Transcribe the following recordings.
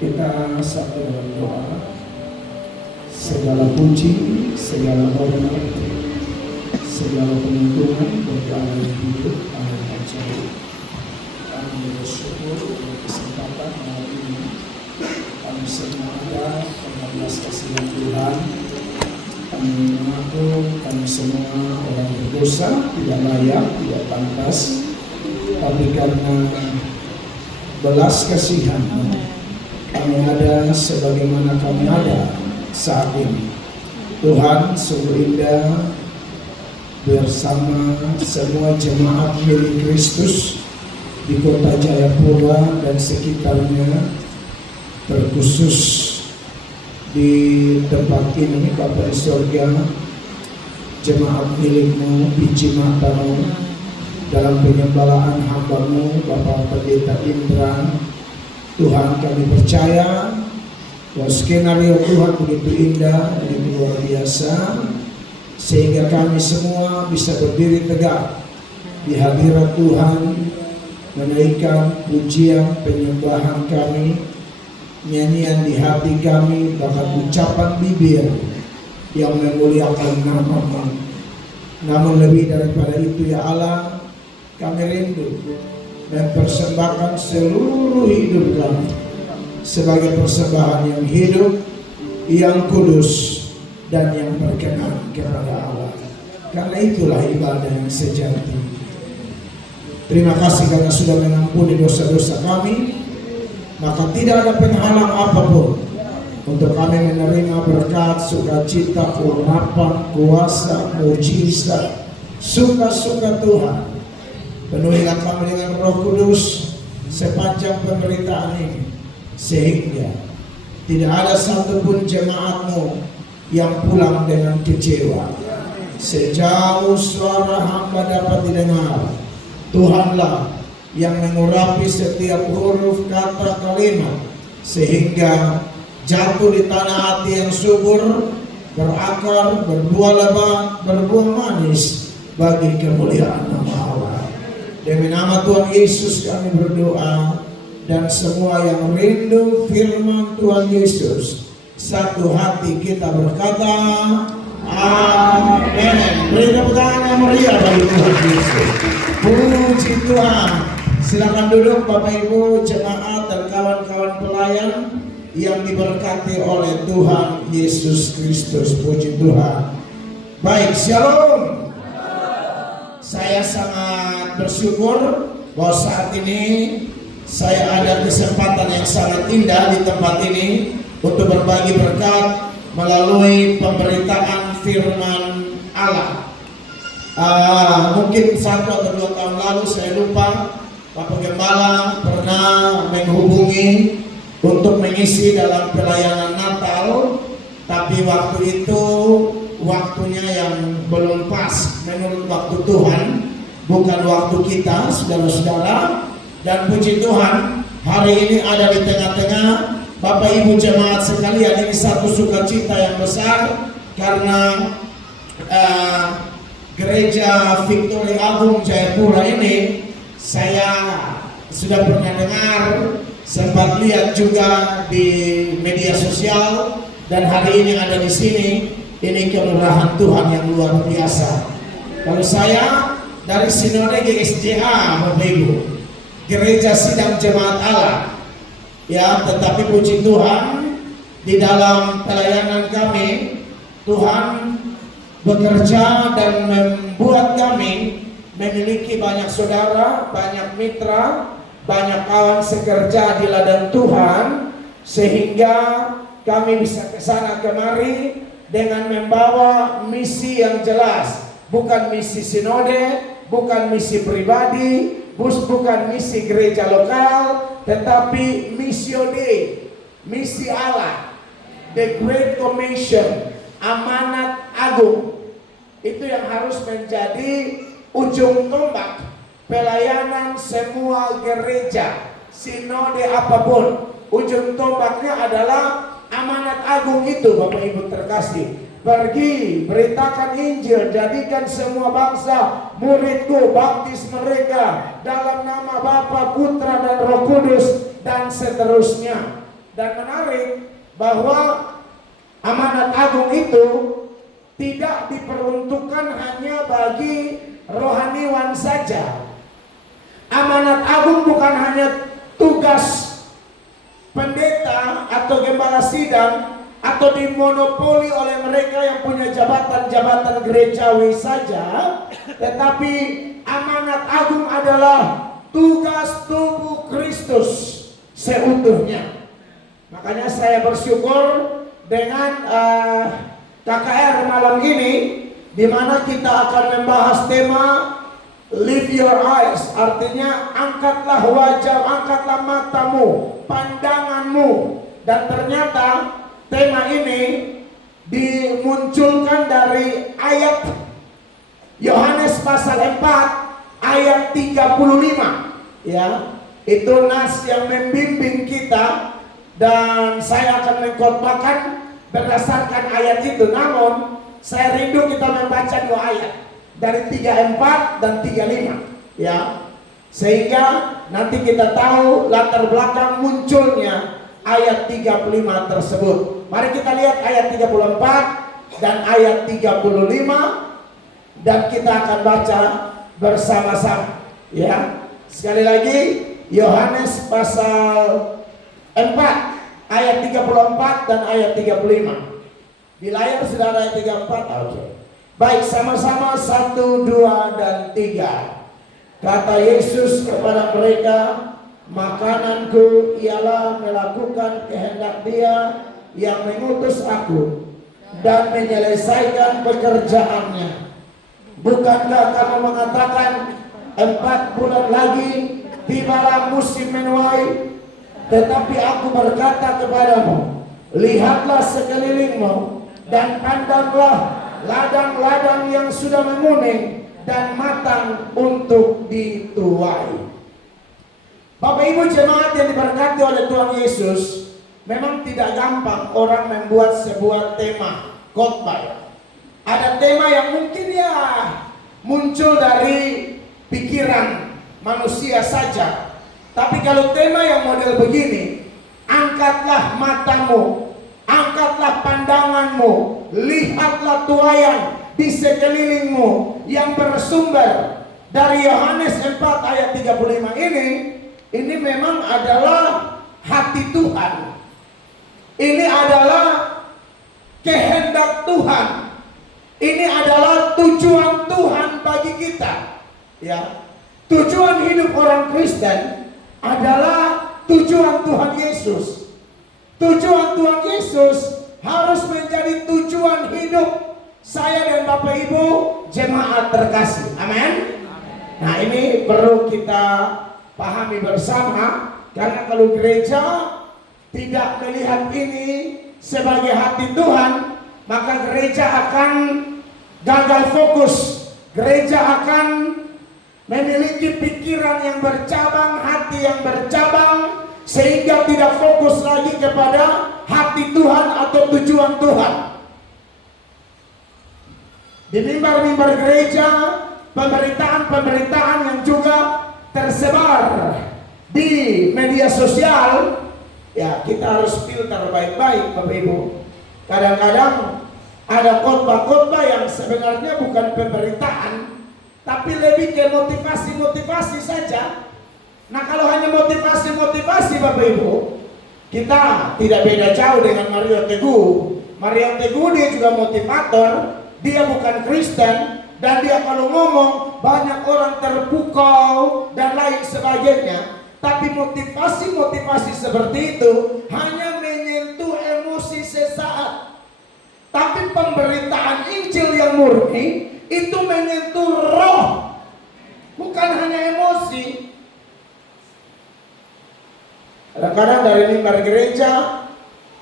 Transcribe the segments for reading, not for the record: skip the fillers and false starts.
Kita satu dalam doa. Segala puji, segala hormat, segala penuntungan bagi Allah yang hidup, Allah yang ajaib. Kami bersyukur untuk kesempatan hari ini. Kami semua ada karena belas kasihan Tuhan. Kami mengaku kami semua orang berdosa, tidak layak, tidak pantas. Tapi karena belas kasihan kami ada sebagaimana kami ada saat ini. Tuhan, sungguh indah bersama semua jemaat milik Kristus di kota Jayapura dan sekitarnya, terkhusus di tempat ini Bapa di surga, jemaat milikmu, biji matamu, dalam penyembalaan hamba-Mu Bapak Pendeta Indra. Tuhan, kami percaya bahwa skenario Tuhan begitu indah, begitu luar biasa, sehingga kami semua bisa berdiri tegak di hadirat Tuhan, menaikkan pujian penyembahan kami, nyanyian di hati kami, bahkan ucapan bibir yang memuliakan nama-Mu. Namun lebih daripada itu ya Allah, kami rindu mempersembahkan seluruh hidup kami sebagai persembahan yang hidup, yang kudus, dan yang berkenan kepada Allah. Karena itulah ibadah yang sejati. Terima kasih karena sudah mengampuni dosa-dosa kami. Maka tidak ada penghalang apapun untuk kami menerima berkat, sukacita, urapan, kuasa, mujizat, suka-suka Tuhan. Penuhilah kami dengan Roh Kudus sepanjang pemberitaan ini, sehingga tidak ada satupun jemaat-Mu yang pulang dengan kecewa. Sejauh suara hamba dapat didengar, Tuhanlah yang mengurapi setiap huruf kata kalimat, sehingga jatuh di tanah hati yang subur, berakar, berbuah lebat, berbuah manis bagi kemuliaan nama Allah. Demi nama Tuhan Yesus kami berdoa. Dan semua yang rindu firman Tuhan Yesus, satu hati kita berkata amin. Beri tepuk tangan yang meriah bagi Tuhan Yesus. Puji Tuhan. Silakan duduk Bapak Ibu jemaat dan kawan-kawan pelayan yang diberkati oleh Tuhan Yesus Kristus. Puji Tuhan. Baik, shalom. Saya sangat bersyukur bahwa saat ini saya ada kesempatan yang sangat indah di tempat ini untuk berbagi berkat melalui pemberitaan firman Allah. Mungkin 1 atau 2 tahun lalu saya lupa, Bapak Gembala pernah menghubungi untuk mengisi dalam pelayanan Natal, tapi waktu itu waktunya yang belum pas menurut waktu Tuhan, bukan waktu kita, saudara-saudara. Dan puji Tuhan, hari ini ada di tengah-tengah Bapak Ibu jemaat sekalian. Ini satu sukacita yang besar karena Gereja Victory Agung Jayapura ini saya sudah pernah dengar, sempat lihat juga di media sosial, dan hari ini ada di sini. Ini kemurahan Tuhan yang luar biasa. Kalau saya dari Sinode GSJA, Bapak Ibu, Gereja Sidang Jemaat Allah, ya, tetapi puji Tuhan di dalam pelayanan kami Tuhan bekerja dan membuat kami memiliki banyak saudara, banyak mitra, banyak kawan sekerja di ladang Tuhan, sehingga kami bisa ke sana kemari dengan membawa misi yang jelas, bukan misi sinode, bukan misi pribadi, bukan misi gereja lokal, tetapi missio Dei, misi Allah, the Great Commission, amanat agung. Itu yang harus menjadi ujung tombak pelayanan semua gereja, sinode apapun. Ujung tombaknya adalah amanat agung itu, Bapak Ibu terkasih. Pergi, beritakan Injil, jadikan semua bangsa muridku, baptis mereka dalam nama Bapa, Putra, dan Roh Kudus, dan seterusnya. Dan menarik bahwa amanat agung itu tidak diperuntukkan hanya bagi rohaniwan saja. Amanat agung bukan hanya tugas pendeta atau gembala sidang atau dimonopoli oleh mereka yang punya jabatan-jabatan gerejawi saja, tetapi amanat agung adalah tugas tubuh Kristus seutuhnya. Makanya saya bersyukur dengan KKR malam ini, di mana kita akan membahas tema Lift your eyes, artinya angkatlah wajah, angkatlah matamu, pandanganmu. Dan ternyata tema ini dimunculkan dari ayat Yohanes pasal 4 ayat 35. Ya, itu nas yang membimbing kita, dan saya akan mengkhotbahkan berdasarkan ayat itu. Namun saya rindu kita membaca dua ayat dari 34 dan 35, ya, sehingga nanti kita tahu latar belakang munculnya ayat 35 tersebut. Mari kita lihat ayat 34 dan ayat 35, dan kita akan baca bersama-sama, ya. Sekali lagi, Yohanes pasal 4 ayat 34 dan ayat 35. Di layar sudah ada ayat 34. Oke. Baik, sama-sama 1, 2, dan 3. Kata Yesus kepada mereka, makananku ialah melakukan kehendak Dia yang mengutus aku dan menyelesaikan pekerjaannya. Bukankah kamu mengatakan 4 bulan lagi tibalah musim menuai? Tetapi aku berkata kepadamu, lihatlah sekelilingmu dan pandanglah ladang-ladang yang sudah menguning dan matang untuk dituai. Bapak Ibu jemaat yang diberkati oleh Tuhan Yesus, memang tidak gampang orang membuat sebuah tema khotbah. Ada tema yang mungkin ya muncul dari pikiran manusia saja. Tapi kalau tema yang model begini, angkatlah matamu, angkatlah pandanganmu, lihatlah tuaian di sekelilingmu yang bersumber dari Yohanes 4 ayat 35 ini memang adalah hati Tuhan. Ini adalah kehendak Tuhan. Ini adalah tujuan Tuhan bagi kita. Ya. Tujuan hidup orang Kristen adalah tujuan Tuhan Yesus. Tujuan Tuhan Yesus harus menjadi tujuan hidup saya dan Bapak Ibu jemaat terkasih. Amin. Nah, ini perlu kita pahami bersama, karena kalau gereja tidak melihat ini sebagai hati Tuhan, maka gereja akan gagal fokus. Gereja akan memiliki pikiran yang bercabang, hati yang bercabang, sehingga tidak fokus lagi kepada hati Tuhan atau tujuan Tuhan. Di mimbar-mimbar gereja, pemberitaan-pemberitaan yang juga tersebar di media sosial, ya kita harus filter baik-baik Bapak Ibu. Kadang-kadang ada khotbah-khotbah yang sebenarnya bukan pemberitaan, tapi lebih ke motivasi-motivasi saja. Nah, kalau hanya motivasi-motivasi Bapak Ibu, kita tidak beda jauh dengan Mario Teguh. Mario Teguh dia juga motivator, dia bukan Kristen, dan dia kalau ngomong banyak orang terpukau dan lain sebagainya. Tapi motivasi-motivasi seperti itu hanya menyentuh emosi sesaat. Tapi pemberitaan Injil yang murni itu menyentuh roh, bukan hanya emosi. Kadang-kadang dari mimbar gereja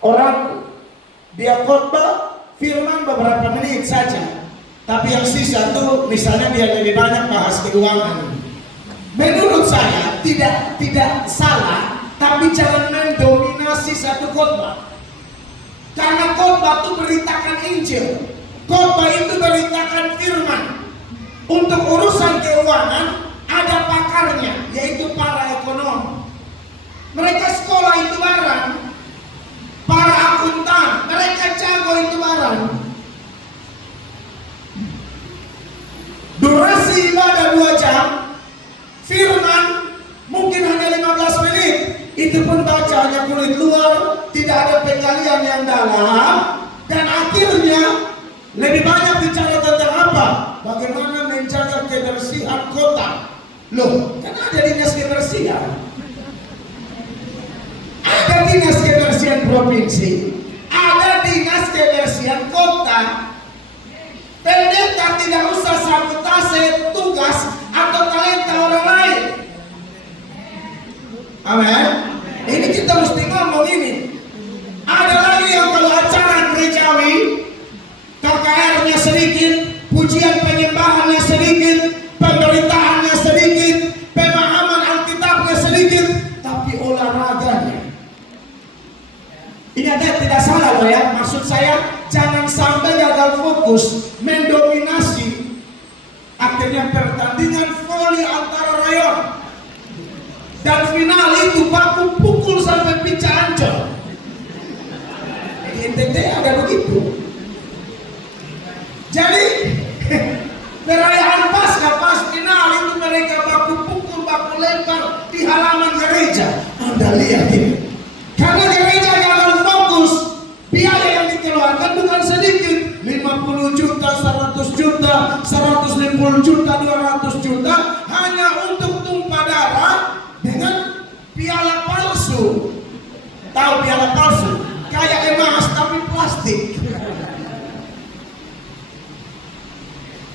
orang dia khotbah firman beberapa menit saja, tapi yang sisa tuh misalnya dia lebih banyak bahas keuangan. Menurut saya tidak salah, tapi jangan mendominasi satu khotbah. Karena khotbah itu beritakan Injil. Khotbah itu beritakan firman. Untuk urusan keuangan ada pakarnya, yaitu para ekonom. Mereka sekolah itu barang. Para akuntan, mereka jago itu barang. Durasi ibadah 2 jam, firman mungkin hanya 15 menit. Itu pun baca hanya kulit luar, tidak ada penggalian yang dalam. Dan akhirnya lebih banyak bicara tentang apa? Bagaimana menjaga kebersihan kota. Loh, kan ada dinas kebersihan. Ada dinas kebersihan provinsi, ada dinas kebersihan kota. Pendeta tidak usah sabotase tugas atau talenta orang lain. Amin. Ini kita mesti ngomong ini. Ada lagi yang kalau acara gerejawi, KKR-nya sedikit, pujian penyembahannya sedikit, pemberitaannya sedikit, pemahaman Alkitabnya sedikit, tapi olahraganya. Ini ada tidak salah loh ya. Maksud saya jangan sampai gagal fokus, mendominasi. Akhirnya pertandingan voli antara rayon. Dan final itu baku pukul sampai pica ancol. Di NTT ada begitu. Jadi perayaan Paskah pas final itu mereka baku pukul, baku lempar di halaman gereja. Anda lihat ini. Karena gereja gagal fokus, biaya yang dikeluarkan bukan sedikit. 50 juta, 100 juta, 150 juta, 200 juta hanya untuk tumpah darah dengan piala palsu. Tahu piala palsu? Kayak emas tapi plastik.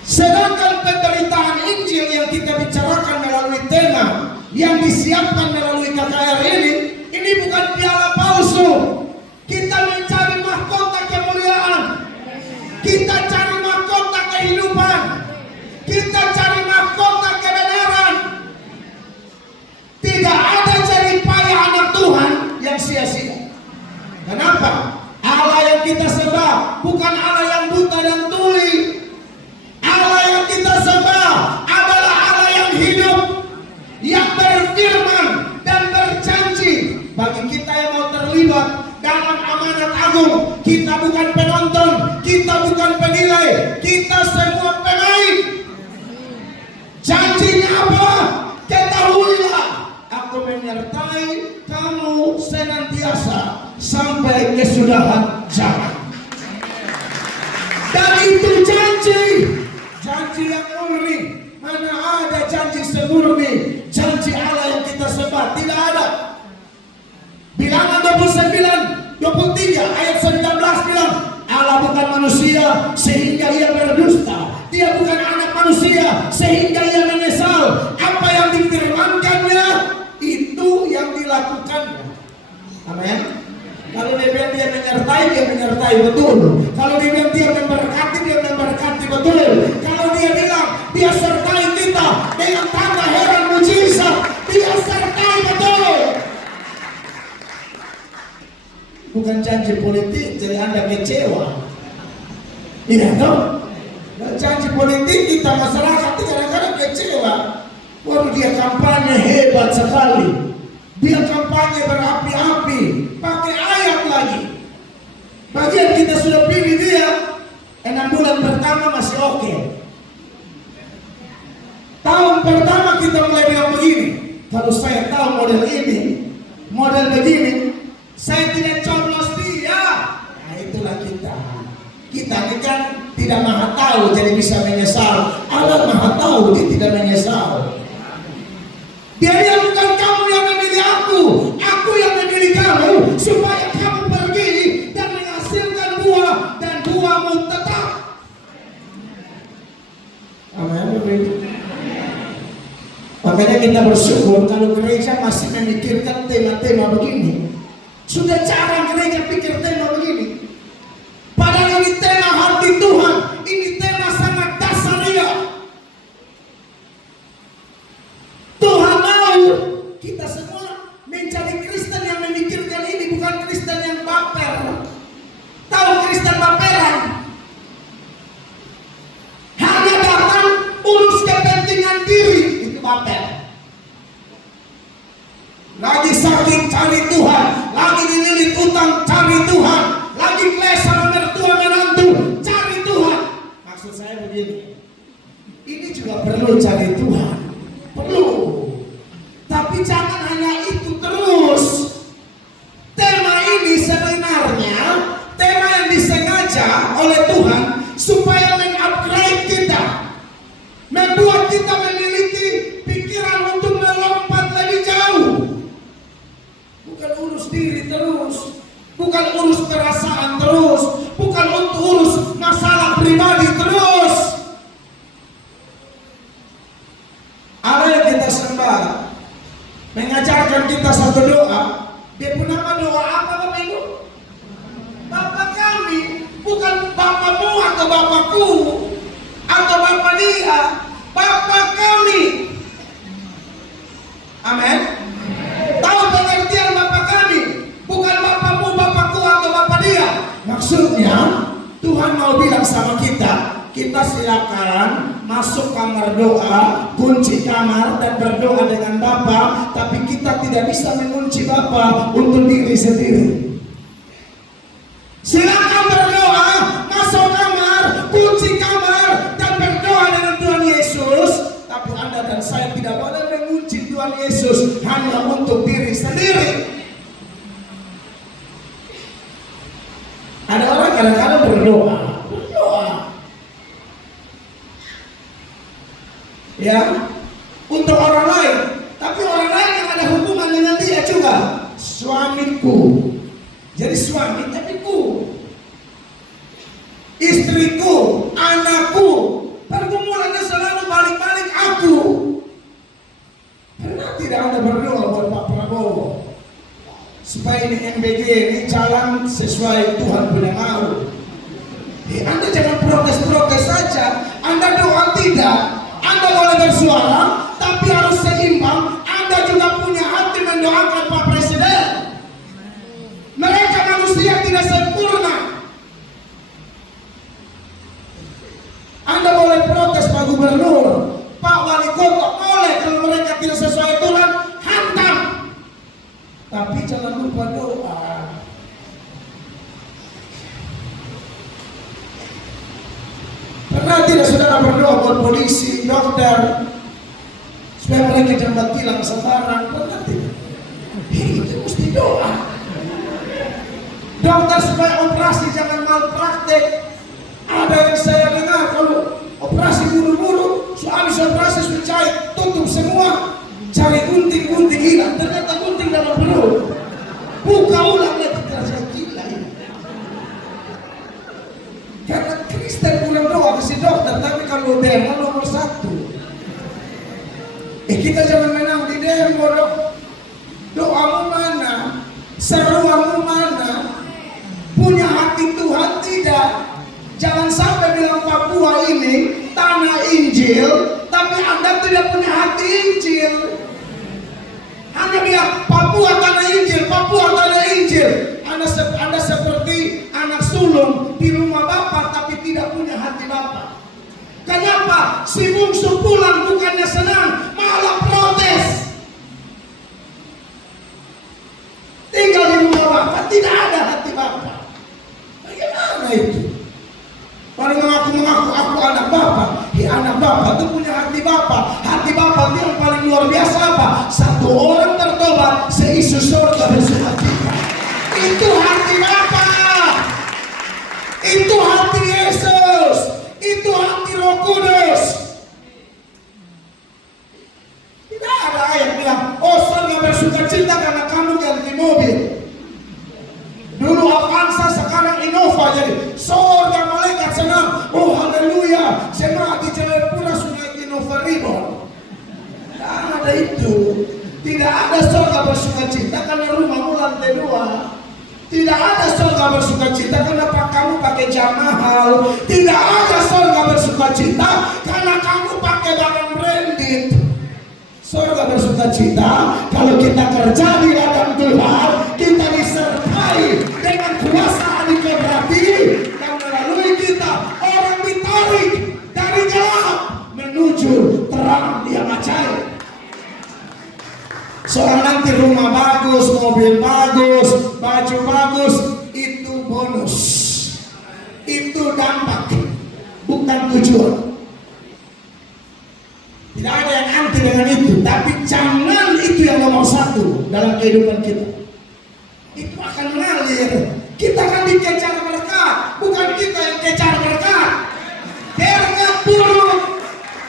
Sedangkan pemberitaan Injil yang kita bicarakan melalui tema yang disiapkan melalui KKR ini bukan piala palsu. Kita mencari mahkota kemuliaan. Kita cari mahkota kehidupan. Kita cari mahkota kebenaran. Tidak ada jerih payah anak Tuhan yang sia-sia. Kenapa? Allah yang kita sembah bukan Allah yang buta dan tuli. Allah yang kita sembah adalah Allah yang hidup, yang berfirman dan berjanji. Bagi kita yang mau terlibat dalam amanat agung, kita bukan penonton, kita bukan penilai, kita semua pemain. Janjinya apa? Ketahuilah, aku menyertai kamu senantiasa sampai kesudahan zaman. Dan itu janji yang murni. Mana ada janji semurni, janji Allah yang kita sembah? Tidak ada. Bilangan 29, 23 ayat 19 bilang, Allah bukan manusia sehingga ia berdusta. Dia bukan anak manusia sehingga ia menyesal. Apa yang difirmankannya itu yang dilakukannya. Amin. Kalau dia bilang dia menyertai betul. Kalau dia bilang dia memberkati betul. Kalau dia bilang dia sertai kita dengan tanda heran mujizat, dia sertai betul. Bukan janji politik jadi Anda kecewa. Iya toh? Janji politik kita masyarakat kadang-kadang kecewa. Waduh, dia kampanye hebat sekali. Dia kampanye berapi-api, pakai ayat lagi. Bagian kita sudah pilih dia, 6 bulan pertama masih oke. Tahun pertama kita mulai bilang begini, kalau saya tahu model ini, model begini, saya tidak coblos dia. Nah itulah kita. Kita ini kan tidak maha tahu jadi bisa menyesal. Allah maha tahu, dia tidak menyesal. Dia bukan kamu yang memilih aku yang memilih kamu supaya kamu pergi dan menghasilkan buah dan buahmu tetap. Amin. Makanya kita bersyukur kalau gereja masih memikirkan tema-tema begini. Sudah jarang gereja pikir tema begini. Padahal ini tema hati Tuhan, ini tema sangat dasaria. Tuhan mau kita semua menjadi Kristen yang memikirkan ini, bukan Kristen yang baper. sakit cari Tuhan, lagi dililit utang cari Tuhan, lagi klesa mertua menantu cari Tuhan. Maksud saya begini, ini juga perlu cari Tuhan, perlu. Tapi jangan hanya itu terus. Tema ini sebenarnya tema yang disengaja oleh Tuhan supaya mengupgrade kita, membuat kita memiliki pikiran untuk melompat lebih jauh. Bukan urus diri terus, bukan urus perasaan terus, bukan untuk urus masalah pribadi terus. Allah yang kita sembah mengajarkan kita satu doa. Dia pun nama doa apa Bapak Ibu? Bapa kami, bukan bapamu atau bapakku atau bapak dia, Bapa kami. Amin. Tahu pengertian Bapa kami, bukan bapamu, bapakku atau bapak dia. Maksudnya Tuhan mau bilang sama kita, kita silakan masuk kamar doa, kunci kamar dan berdoa dengan Bapa, tapi kita tidak bisa mengunci Bapa untuk diri sendiri. Silakan berdoa, masuk kamar, kunci kamar dan berdoa dengan Tuhan Yesus, tapi Anda dan saya tidak boleh mengunci Tuhan Yesus hanya untuk diri sendiri. Ada orang kadang-kadang berdoa, ya, untuk orang lain, tapi orang lain yang ada hubungan dengan dia juga. Suamiku, jadi suami tapi ku, istriku, anakku, pergumulannya selalu balik-balik aku. Pernah tidak Anda berdoa buat Pak Prabowo supaya ini MBG ini jalan sesuai Tuhan punya mau? Anda jangan protes-protes saja. Anda doa tidak, Anda boleh bersuara, tapi harus seimbang. Anda juga punya hati mendoakan Pak Presiden. Mereka manusia tidak sempurna. Anda boleh protes Pak Gubernur, Pak Wali Kota, boleh. Kalau mereka tidak sesuai Tuhan, hantam. Tapi jangan lupa doa. Pernah tidak saudara berdoa buat polisi, dokter, supaya mereka jangan tilang sembarang? Pernah tidak? Itu mesti doa. Dokter supaya operasi jangan malpraktek. Ada yang saya dengar kalau operasi buru-buru, habis operasi sudah jahit, tutup semua, cari gunting-gunting hilang, ternyata gunting dalam perut. Buka ulang lagi, terasa gila ini. Karena Kristen kurang doa ke si dokter, tapi kalau demo nomor 1. Kita jangan menang di demo dong. Doamu mana? Seruanmu mana? Punya hati Tuhan tidak? Jangan sampai bilang Papua ini tanah Injil, tapi Anda tidak punya hati Injil. Anda bilang Papua tanah Injil, Papua tanah Injil. Anda seperti anak sulung di rumah Bapak, tapi tidak punya hati Bapak. Kenapa? Si bungsu pulang bukannya senang, malah protes. Tinggal di rumah Bapak, tidak ada hati Bapak. Bagaimana itu? Paling mengaku aku anak Bapak. Anak Bapak itu punya hati Bapak. Hati Bapak itu yang paling luar biasa apa? Satu orang tertobat, seisi surga bersukacita. Itu hati Bapak. Itu hati Yesus. Itu hati Roh Kudus. Tidak ada ayat bilang, oh surga bersukacita karena kamu ganti mobil. Dulu Avanza, sekarang Innova, jadi surga malaikat senang. Oh haleluya, jemaat di Jayapura sudah Innova Reborn. Tidak ada itu. Tidak ada surga bersukacita karena rumahmu lantai 2. Tidak ada surga bersukacita karena kamu pakai jam mahal. Tidak ada surga bersukacita karena kamu pakai barang branded. Surga bersukacita kalau kita kerja di ladang Tuhan, kita disertai dengan kuasa adikodrati yang melalui kita orang ditarik dari gelap menuju terang yang ajaib. Soal nanti rumah bagus, mobil bagus, baju bagus, itu bonus. Itu dampak, bukan tujuan. Tidak ada yang anti dengan itu, tapi jangan itu yang nomor satu dalam kehidupan kita. Itu akan mengalir. Kita akan dikejar berkat, bukan kita yang kejar berkat. Berkat buruk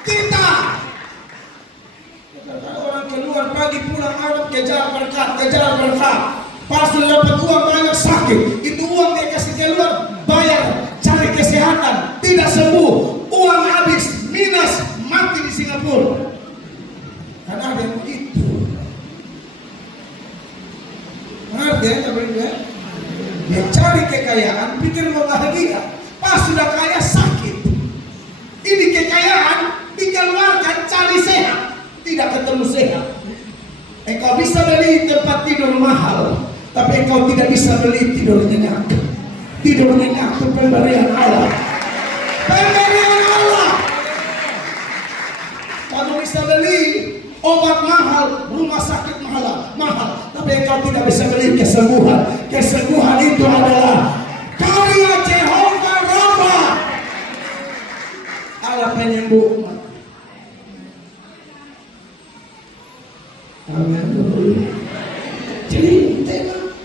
kita. Orang keluar pagi pulang malam kejar berkat. Pas sudah dapat uang banyak sakit, itu uang dia kasih keluar bayar cari kesehatan, tidak sembuh, uang habis, minus, mati di Singapura. Karena ada yang begitu. Ngerti ya? Dia cari kekayaan, pikir mau bahagia, pas sudah kaya sakit. Ini kekayaan dikeluarkan cari sehat, tidak ketemu sehat. Engkau bisa beli tempat tidur mahal, tapi engkau tidak bisa beli tidur nyenyak. Tidur nyenyak itu pemberian Allah. Pemberian Allah. Kamu bisa beli obat mahal, rumah sakit mahal, tapi engkau tidak bisa beli kesembuhan. Kesembuhan itu adalah karya Jehovah Rafa, Allah penyembuh umat. Amin. Jadi tema,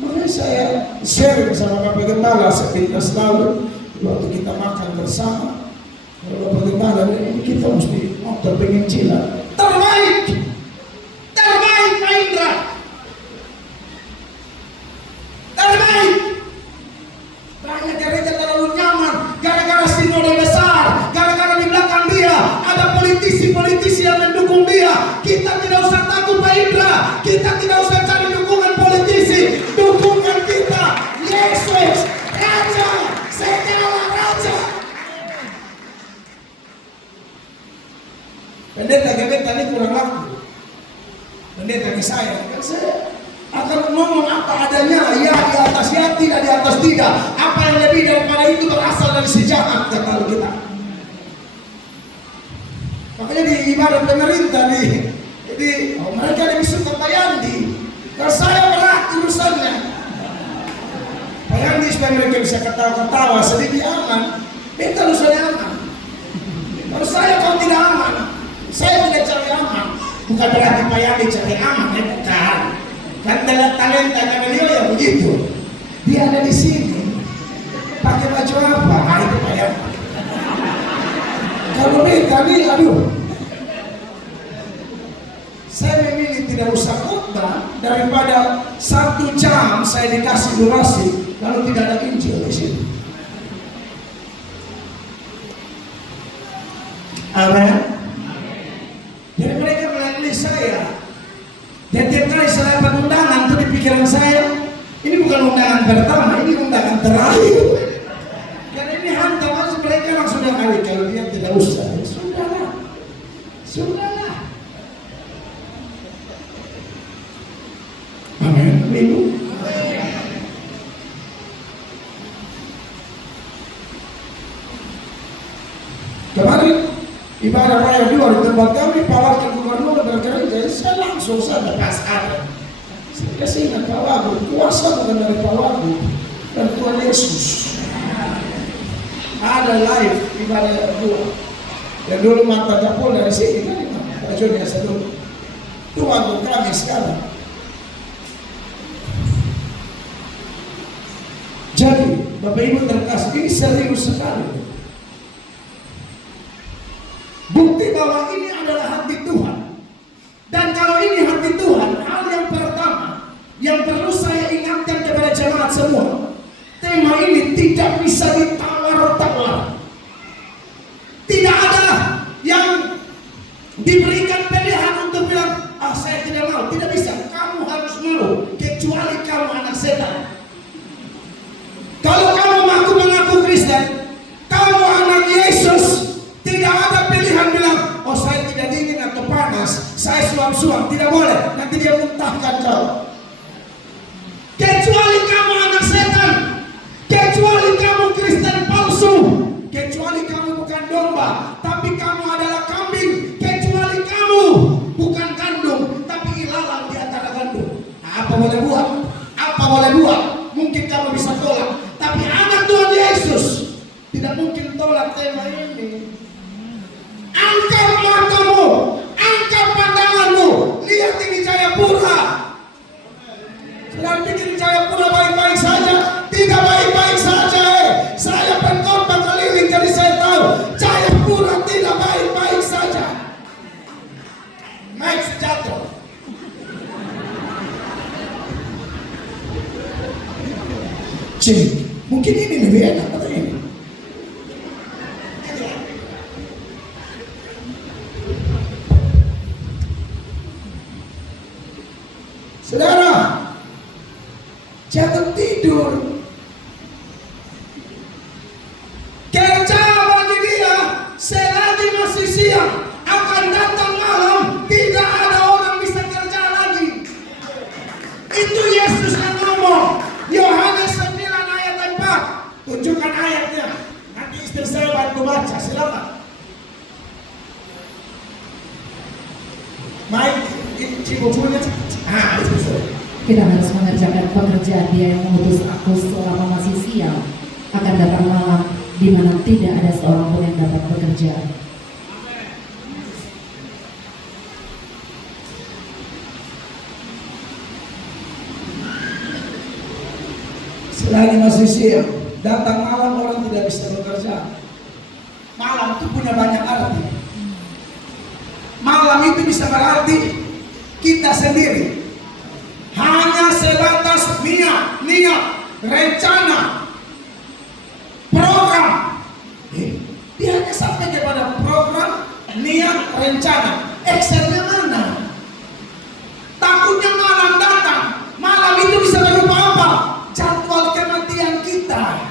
makanya saya share bersama Bapak Gembala sepintas lalu waktu kita makan bersama. Bapak Gembala ini kita mesti motor pengencilan terbaik Pak Indra, terbaik. Banyak gereja terlalu nyaman gara-gara sinode besar, gara-gara di belakang dia ada politisi yang mendukung dia. Kita tidak usah takut Pak Indra, kita tidak usah cari dukungan politisi. Dukungan kita Yesus, Raja, segala Raja. Pendeta ini kurang laku. Pendeta saya kan saya akan ngomong apa adanya, ya di atas ya, tidak di atas tidak. Apa yang lebih daripada itu berasal dari sejarah kata kita. Makanya di ibadah pemerintah jadi mereka lebih suka Pak Yandi. Kalau saya berat urusannya. Pak Yandi supaya mereka bisa ketawa-ketawa sedikit aman. Minta urusannya aman. Kalau saya kalau tidak aman, saya tidak cari aman. Bukan berarti Pak Yandi cari aman, ya bukan. Kan talentanya beliau ya begitu. Dia ada di sini. Pakai baju apa? Ah, itu Pak Yandi. Kalau mereka nih, aduh. Saya memilih tidak usah khotbah daripada 1 jam saya dikasih durasi lalu tidak ada Injil di sini. Amin. Jadi mereka melalui saya. Dan tiap kali saya dapat undangan itu di pikiran saya, ini bukan undangan pertama, ini undangan terakhir. Karena ini hantam aja mereka langsung kali kalau dia tidak usah. Sudahlah. Amin. Minggu. Kemarin ibadah raya 2 di tempat kami, Pak Wakil Gubernur bergereja, saya langsung saja pas ada. Saya kasih ingat Pak Wagub, kuasa bukan dari Pak Wagub dan Tuhan Yesus. Ada live ibadah 2. Dan dulu mata Japol dari sini kan, Pak Joni biasa dulu. Itu waktu kami sekarang. Jadi Bapak Ibu terkasih, ini serius sekali. Bukti bahwa ini adalah hati Tuhan. Dan kalau ini hati Tuhan, hal yang pertama yang perlu saya ingatkan kepada jemaat semua, tema ini tidak bisa ditawar-tawar. Tidak ada yang diberikan pilihan untuk bilang, saya tidak mau. Tidak bisa, kamu harus mau, kecuali kamu anak setan. Kalau kamu mengaku Kristen, kamu anak Yesus, tidak ada pilihan bilang, saya tidak dingin atau panas, saya suam-suam, tidak boleh, nanti dia muntahkan kau. Kecuali kamu anak setan, kecuali kamu Kristen palsu, kecuali kamu bukan domba, tapi kamu adalah kambing, kecuali kamu bukan kandung, tapi ilalang Apa boleh buat? Apa boleh buat? Mungkin kamu bisa tolak, tapi anak Tuhan Yesus tidak mungkin tolak tema ini. Angkat matamu, angkat pandanganmu, lihat ini Jayapura. Jangan pikir Jayapura baik-baik saja, tidak baik-baik saja. Saya pengkhotbah keliling, jadi saya tahu Jayapura tidak baik-baik saja. Naik jatuh. Cik, mungkin ini lebih enak atau ini? Saudara, jangan tidur. Kerja bagi dia selagi masih siang, akan datang malam, tidak ada orang bisa kerja lagi. Itu Yesus yang ngomong. Yohanes 9 ayat 4. Tunjukkan ayatnya. Nanti istri saya bantu baca, silakan. Mike, cibubunya. Kita harus mengerjakan pekerjaan Dia yang mengutus aku selama masih siang, akan datang malam di mana tidak ada seorang pun yang dapat bekerja. Selagi masih siang, datang malam orang tidak bisa bekerja. Malam itu punya banyak arti. Malam itu bisa berarti kita sendiri. Hanya sebatas niat, rencana, program. Dia hanya sampai kepada program, niat, rencana. Excelnya mana? Takutnya malam datang. Malam itu bisa berupa apa? Jadwal kematian kita.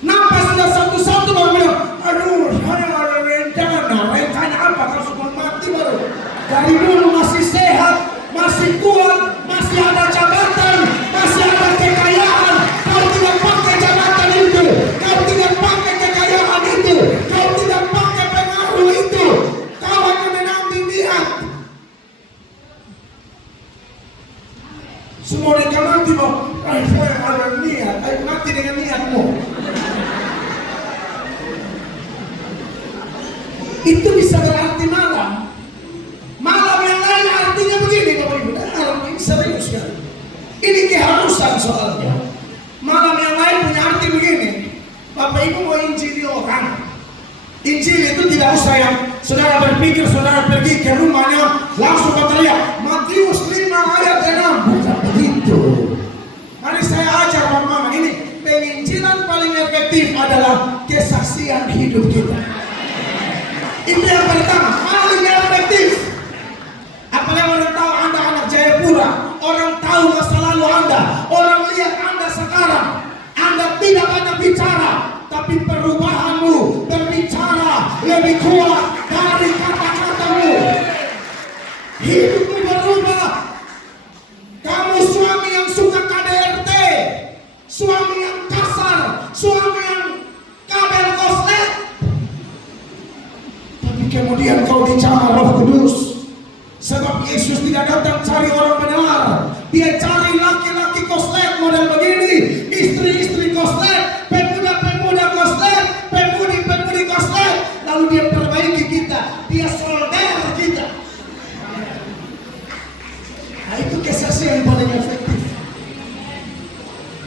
Nampak sudah satu-satu baru bilang, aduh, saya ada rencana apa? Kalau sudah mati baru. Dari dulu masih sehat, masih kuat, masih ada jabatan, masih ada kekayaan. Kau tidak pakai jabatan itu, kau tidak pakai kekayaan itu, kau tidak pakai pengaruh itu. Kau hanya menanti niat. Semua mereka mati mau, saya ada niat, ayo mati dengan niatmu. Itu bisa berarti malam. Malam yang lain artinya begini Bapak Ibu. Malam ini serius sekali. Ini keharusan soalnya. Malam yang lain punya arti begini. Bapak Ibu mau injili orang. Injil itu tidak usah yang saudara berpikir saudara pergi ke rumahnya langsung berteriak Matius 5 ayat 6. Bukan begitu. Mari saya ajar Mama ini. Penginjilan paling efektif adalah kesaksian hidup kita. Itu yang pertama, paling efektif. Apalagi orang tahu Anda anak Jayapura, orang tahu masa lalu Anda, orang lihat Anda sekarang. Anda tidak banyak bicara, tapi perubahanmu berbicara lebih kuat dari kata-katamu. Hidupmu berubah. Kamu suami yang suka KDRT, suami yang kasar, suami yang kabel koslet. Kemudian kau dicamar Roh Kudus. Sebab Yesus tidak datang cari orang benar. Dia cari laki-laki koslet model begini, istri-istri koslet, pemuda-pemuda koslet, pemudi-pemudi koslet. Lalu dia perbaiki kita, dia solder kita. Nah itu kesaksian yang paling efektif.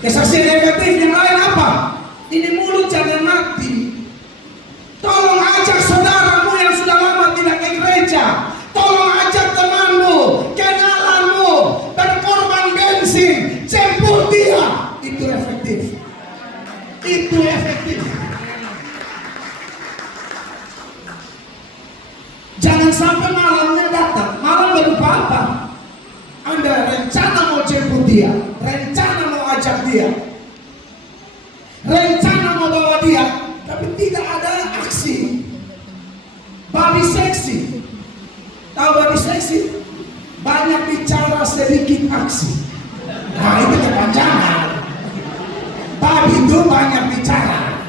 Kesaksian yang efektif yang lain apa? Ini mulut jangan mati. Tolong ajak saudaramu yang sudah lama tidak ke gereja. Tolong ajak temanmu, kenalanmu, berkorban bensin, jemput dia. Itu efektif. Itu efektif. Jangan sampai malamnya datang. Malam berupa apa? Anda rencana mau jemput dia, rencana mau ajak dia, rencana mau bawa dia, tapi tidak ada aksi. Babi seksi. Tahu babi seksi? Banyak bicara sedikit aksi. Nah itu kepanjangan. Babi itu banyak bicara,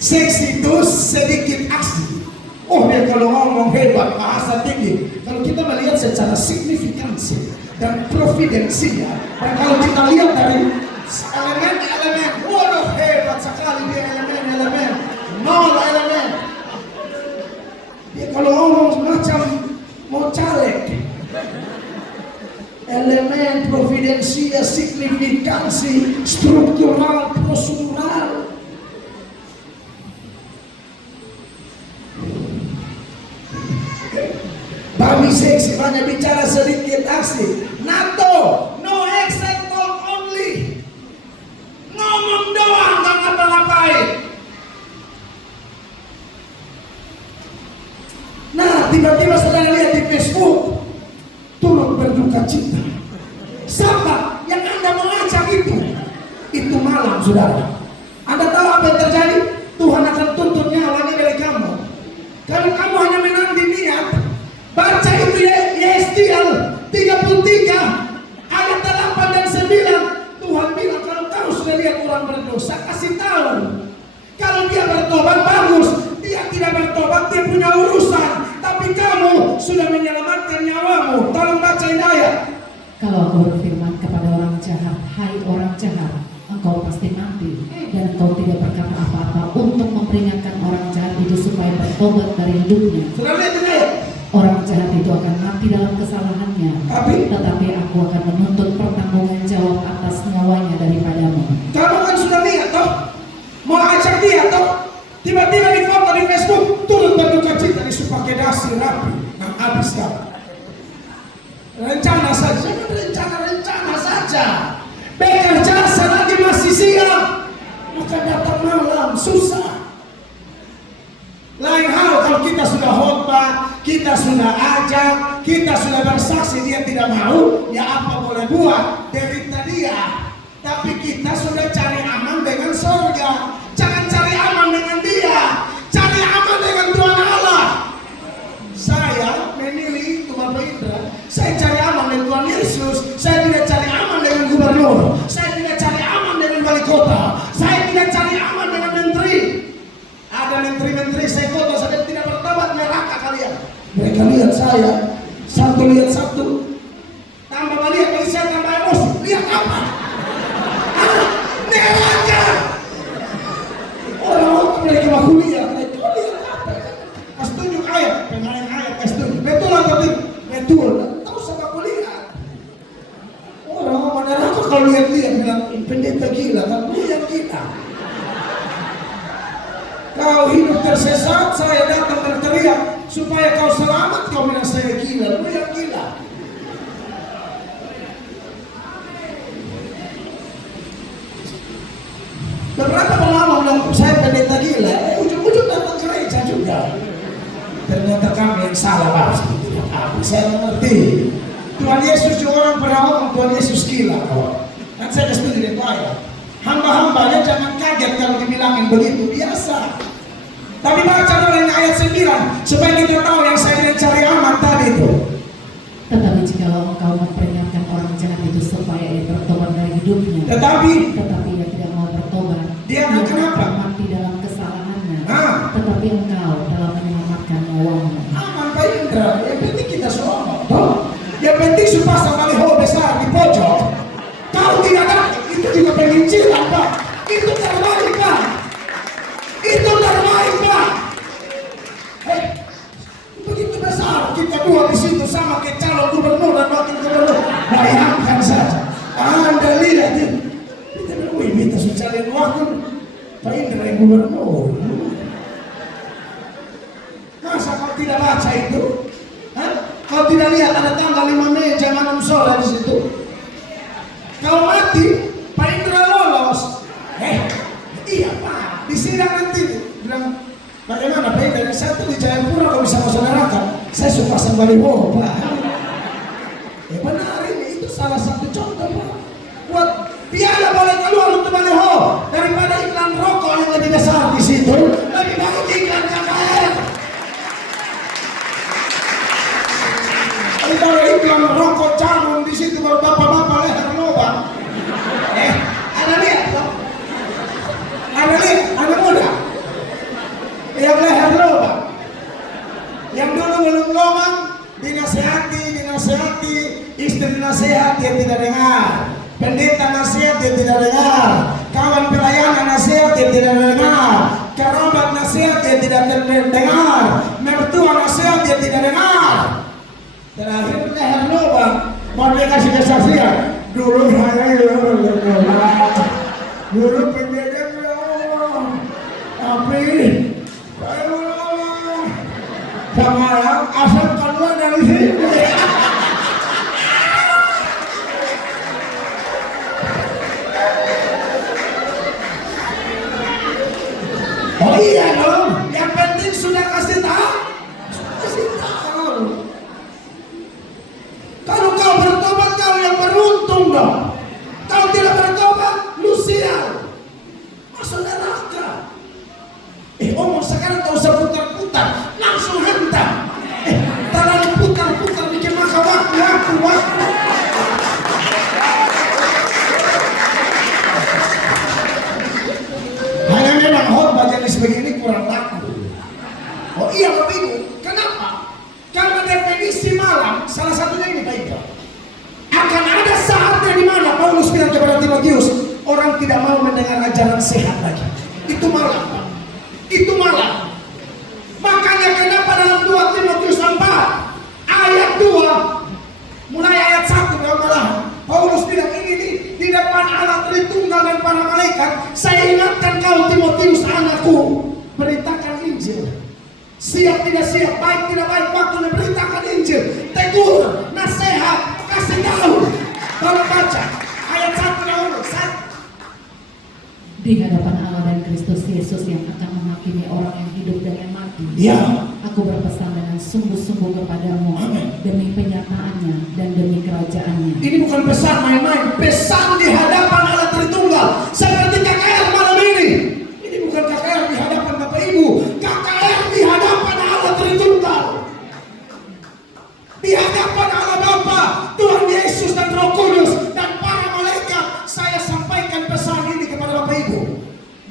seksi itu sedikit aksi. Oh, dia kalau ngomong hebat, bahasa tinggi. Kalau kita melihat secara signifikansi dan providensia, dan kalau kita lihat dari elemen-elemen, waduh hebat sekali dia elemen-elemen, nol elemen. Dia kalau ngomong semacam mau caleg. Elemen providensia, signifikansi, struktural, prosedural. Bami seksi banyak bicara sedikit aksi. NATO, no action talk only. Ngomong doang, gak ngapa-ngapain. Nah, tiba-tiba saudara lihat di Facebook, turut berduka cita. Siapa yang Anda mengajak itu malam, saudara. Anda tahu apa yang terjadi? Tuhan akan tuntut nyawanya dari kamu. Kalau kamu hanya menang di niat, baca itu Yesaya 33 ayat 8 dan 9. Tuhan bilang kalau kamu sudah lihat orang berdosa, kasih tahu. Kalau dia bertobat bagus, dia tidak bertobat dia punya urusan. Tapi kamu sudah menyelamatkan nyawamu. Tolong bacain ayat. Kalau aku berfirman kepada orang jahat, hai orang jahat, engkau pasti mati, dan engkau tidak berkata apa-apa untuk memperingatkan orang jahat itu supaya bertobat dari hidupnya. Sudah lihat ini ayat? Orang jahat itu akan mati dalam kesalahannya, tetapi aku akan menuntut pertanggungan jawab atas nyawanya daripadamu. Kamu kan sudah lihat toh, mau ajak dia toh, tiba-tiba di foto di Facebook turut berduka cita pakai dasi rapi, nah habis dah. Rencana saja, rencana saja. Bekerja selagi masih siang, maka datang malam susah. Lain hal kalau kita sudah khotbah, kita sudah ajak, kita sudah bersaksi dia tidak mau, ya apa boleh buat, derita dia. Tapi kita sudah cari aman dengan surga. Jangan cari aman dengan dia, cari aman dengan Tuhan Allah. Saya memilih itu Bapak Indra, saya cari aman dengan Tuhan Yesus. Saya tidak cari aman dengan gubernur, saya tidak cari aman dengan wali kota, saya tidak cari aman dengan menteri. Ada menteri-menteri saya kota saya tidak bertobat, neraka kalian. Mereka lihat saya, satu lihat satu, tambah lihat kalau saya tambah emosi. Lihat apa? Neraka. Orang-orang mereka mau kuliah, mereka lihat apa? Kas tunjuk ayat, pengarang ayat kas tunjuk. Betul atau tidak? Betul. Tahu sama kuliah. Orang-orang neraka kalau lihat-lihat bilang pendeta gila, kan lu yang gila. Kau hidup tersesat, saya datang berteriak supaya kau selamat. Kau bilang saya gila, lu yang gila. Beberapa pengalaman bilang saya pendeta gila, ujung-ujung datang gereja juga. Ternyata kami yang salah Pak. Saya mengerti. Tuhan Yesus juga orang pernah ngomong Tuhan Yesus gila. Kan saya setuju dengan ayat. Hamba-hambanya jangan kaget kalau dibilangin begitu, biasa. Tapi baca dulu ayat 9 supaya kita tahu yang saya cari aman tadi itu. Tetapi jikalau engkau memperingatkan orang jahat itu supaya ia bertobat dari hidupnya, Tetapi ia tidak mau bertobat, dia kenapa? mati dalam kesalahannya. Tetapi engkau dalam menyelamatkan nyawamu. Aman Pak Indra, yang penting kita selamat. Yang penting supaya baliho besar di pojok. Kalau tidak ada, itu juga pengincilan Pak. Itu terbaik Pak. Itu terbaik Pak. Begitu besar kita dua di situ sama kayak calon gubernur dan wakil gubernur. Bayangkan saja. Anda lihat itu. Kita bilang, wih, kita sudah calon wakil. Pak Indra yang gubernur. Masa kau tidak baca itu? Hah? Kau tidak lihat ada tanggal 5 Mei jam 6 sore di situ? Kau mati, Pak Indra lolos. Iya Pak, di sidang nanti bilang bagaimana Pak Indra? Saya tuh di Jayapura kalau bisa masuk neraka. Saya suka pasang baliho Pak. Benar ini, itu salah satu contoh Pak. Buat piala boleh keluar untuk baliho daripada iklan rokok yang lebih besar di situ. Lebih bagus iklan KKR. Kalau iklan rokok jarum di situ baru bapak-bapak leher lubang. Ada lihat toh? Ada lihat, ada muda. Yang leher lubang. nasihati, istri nasihat dia tidak dengar, pendeta nasihat dia tidak dengar, kawan pelayanan nasihat dia tidak dengar, kerabat nasihat dia tidak dengar, mertua nasihat dia tidak dengar. Dan akhirnya Hernoba mau dia kasih kesaksian, dulu saya dulu pendeta tapi sekarang asal keluar dari sini. Oh iya dong, yang penting sudah kasih tahu. Kasih tahu. Kalau kau bertobat kau yang beruntung dong. Kau tidak bertobat, lu sial. Masuk neraka. Omong sekarang tak usah putar-putar, langsung hentam. Terlalu putar-putar bikin maka waktu. Hanya memang khotbah jenis begini kurang laku. Oh iya Bapak Ibu, kenapa? Karena definisi malam, salah satunya ini Pak Ibu. Akan ada saatnya di mana Paulus bilang kepada Timotius, orang tidak mau mendengar ajaran sehat lagi. Itu malam, Pak. Itu malam. Makanya kenapa dalam 2 Timotius 4 ayat 2 mulai ayat 1 malah Paulus bilang ini nih, di depan Allah Tritunggal dan para malaikat, saya ingatkan kau Timotius anakku, beritakan Injil. Siap tidak siap, baik tidak baik, waktunya beritakan Injil, tegur, nasihat, kasih tahu. Tolong baca ayat 1 dahulu. Di hadapan Allah dan Kristus Yesus yang akan menghakimi orang yang hidup dan yang mati. Ya. Aku berpesan dengan sungguh-sungguh kepadamu. Amin. Demi penyataannya dan demi kerajaannya. Ini bukan pesan main-main, pesan di hadapan Allah Tritunggal. Seperti KKR malam ini. Ini bukan KKR di hadapan Bapak Ibu, KKR di hadapan Allah Tritunggal. Di hadapan Allah Bapa, Tuhan Yesus dan Roh Kudus dan para malaikat, saya sampaikan pesan ini kepada Bapak Ibu.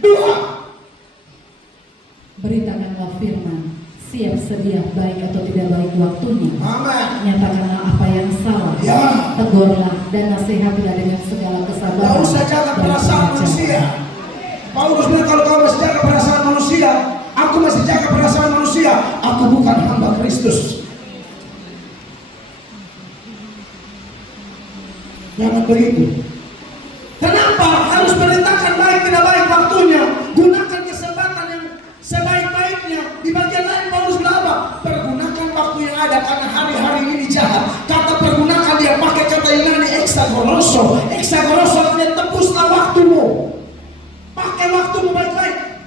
2. Beritakanlah firman, siap sedia baik atau tidak baik waktunya. Amin. Nyatakanlah apa yang salah. Ya. Tegurlah dan nasihatilah dengan segala kesabaran. Kau usah jaga perasaan manusia. Paulus bilang kalau kau masih jaga perasaan manusia, aku masih jaga perasaan manusia. Aku bukan hamba Kristus. Jangan begitu. Kenapa harus beritakan baik tidak baik waktunya? Gunakan kesempatan yang sebaik-baiknya. Di bagian lain Paulus bilang apa? Pergunakan waktu yang ada karena hari-hari ini jahat. Kata pergunakan dia pakai kata Yunani exagoroso. Exagoroso artinya tebuslah waktumu. Pakai waktumu baik-baik.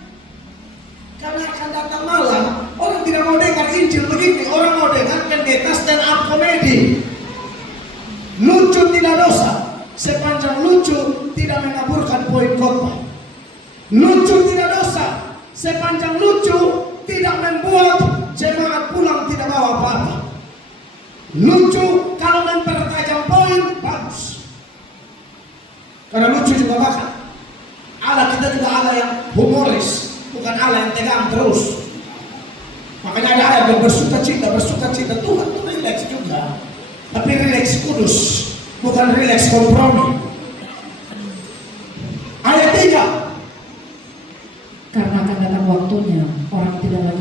Karena akan datang malam, orang tidak mau dengar Injil begini. Orang mau dengar pendeta stand up comedy. Lucu tidak dosa, sepanjang lucu tidak mengaburkan poin khotbah. Lucu tidak dosa, sepanjang lucu tidak membuat jemaat pulang tidak bawa apa-apa. Lucu kalau mempertajam poin, bagus. Karena lucu juga bakal. Allah kita juga Allah yang humoris, bukan Allah yang tegang terus. Makanya ada ayat yang bersuka cita Tuhan itu relax juga. Tapi relax kudus, bukan relax kompromi. Ayat 3. Karena akan datang waktunya orang tidak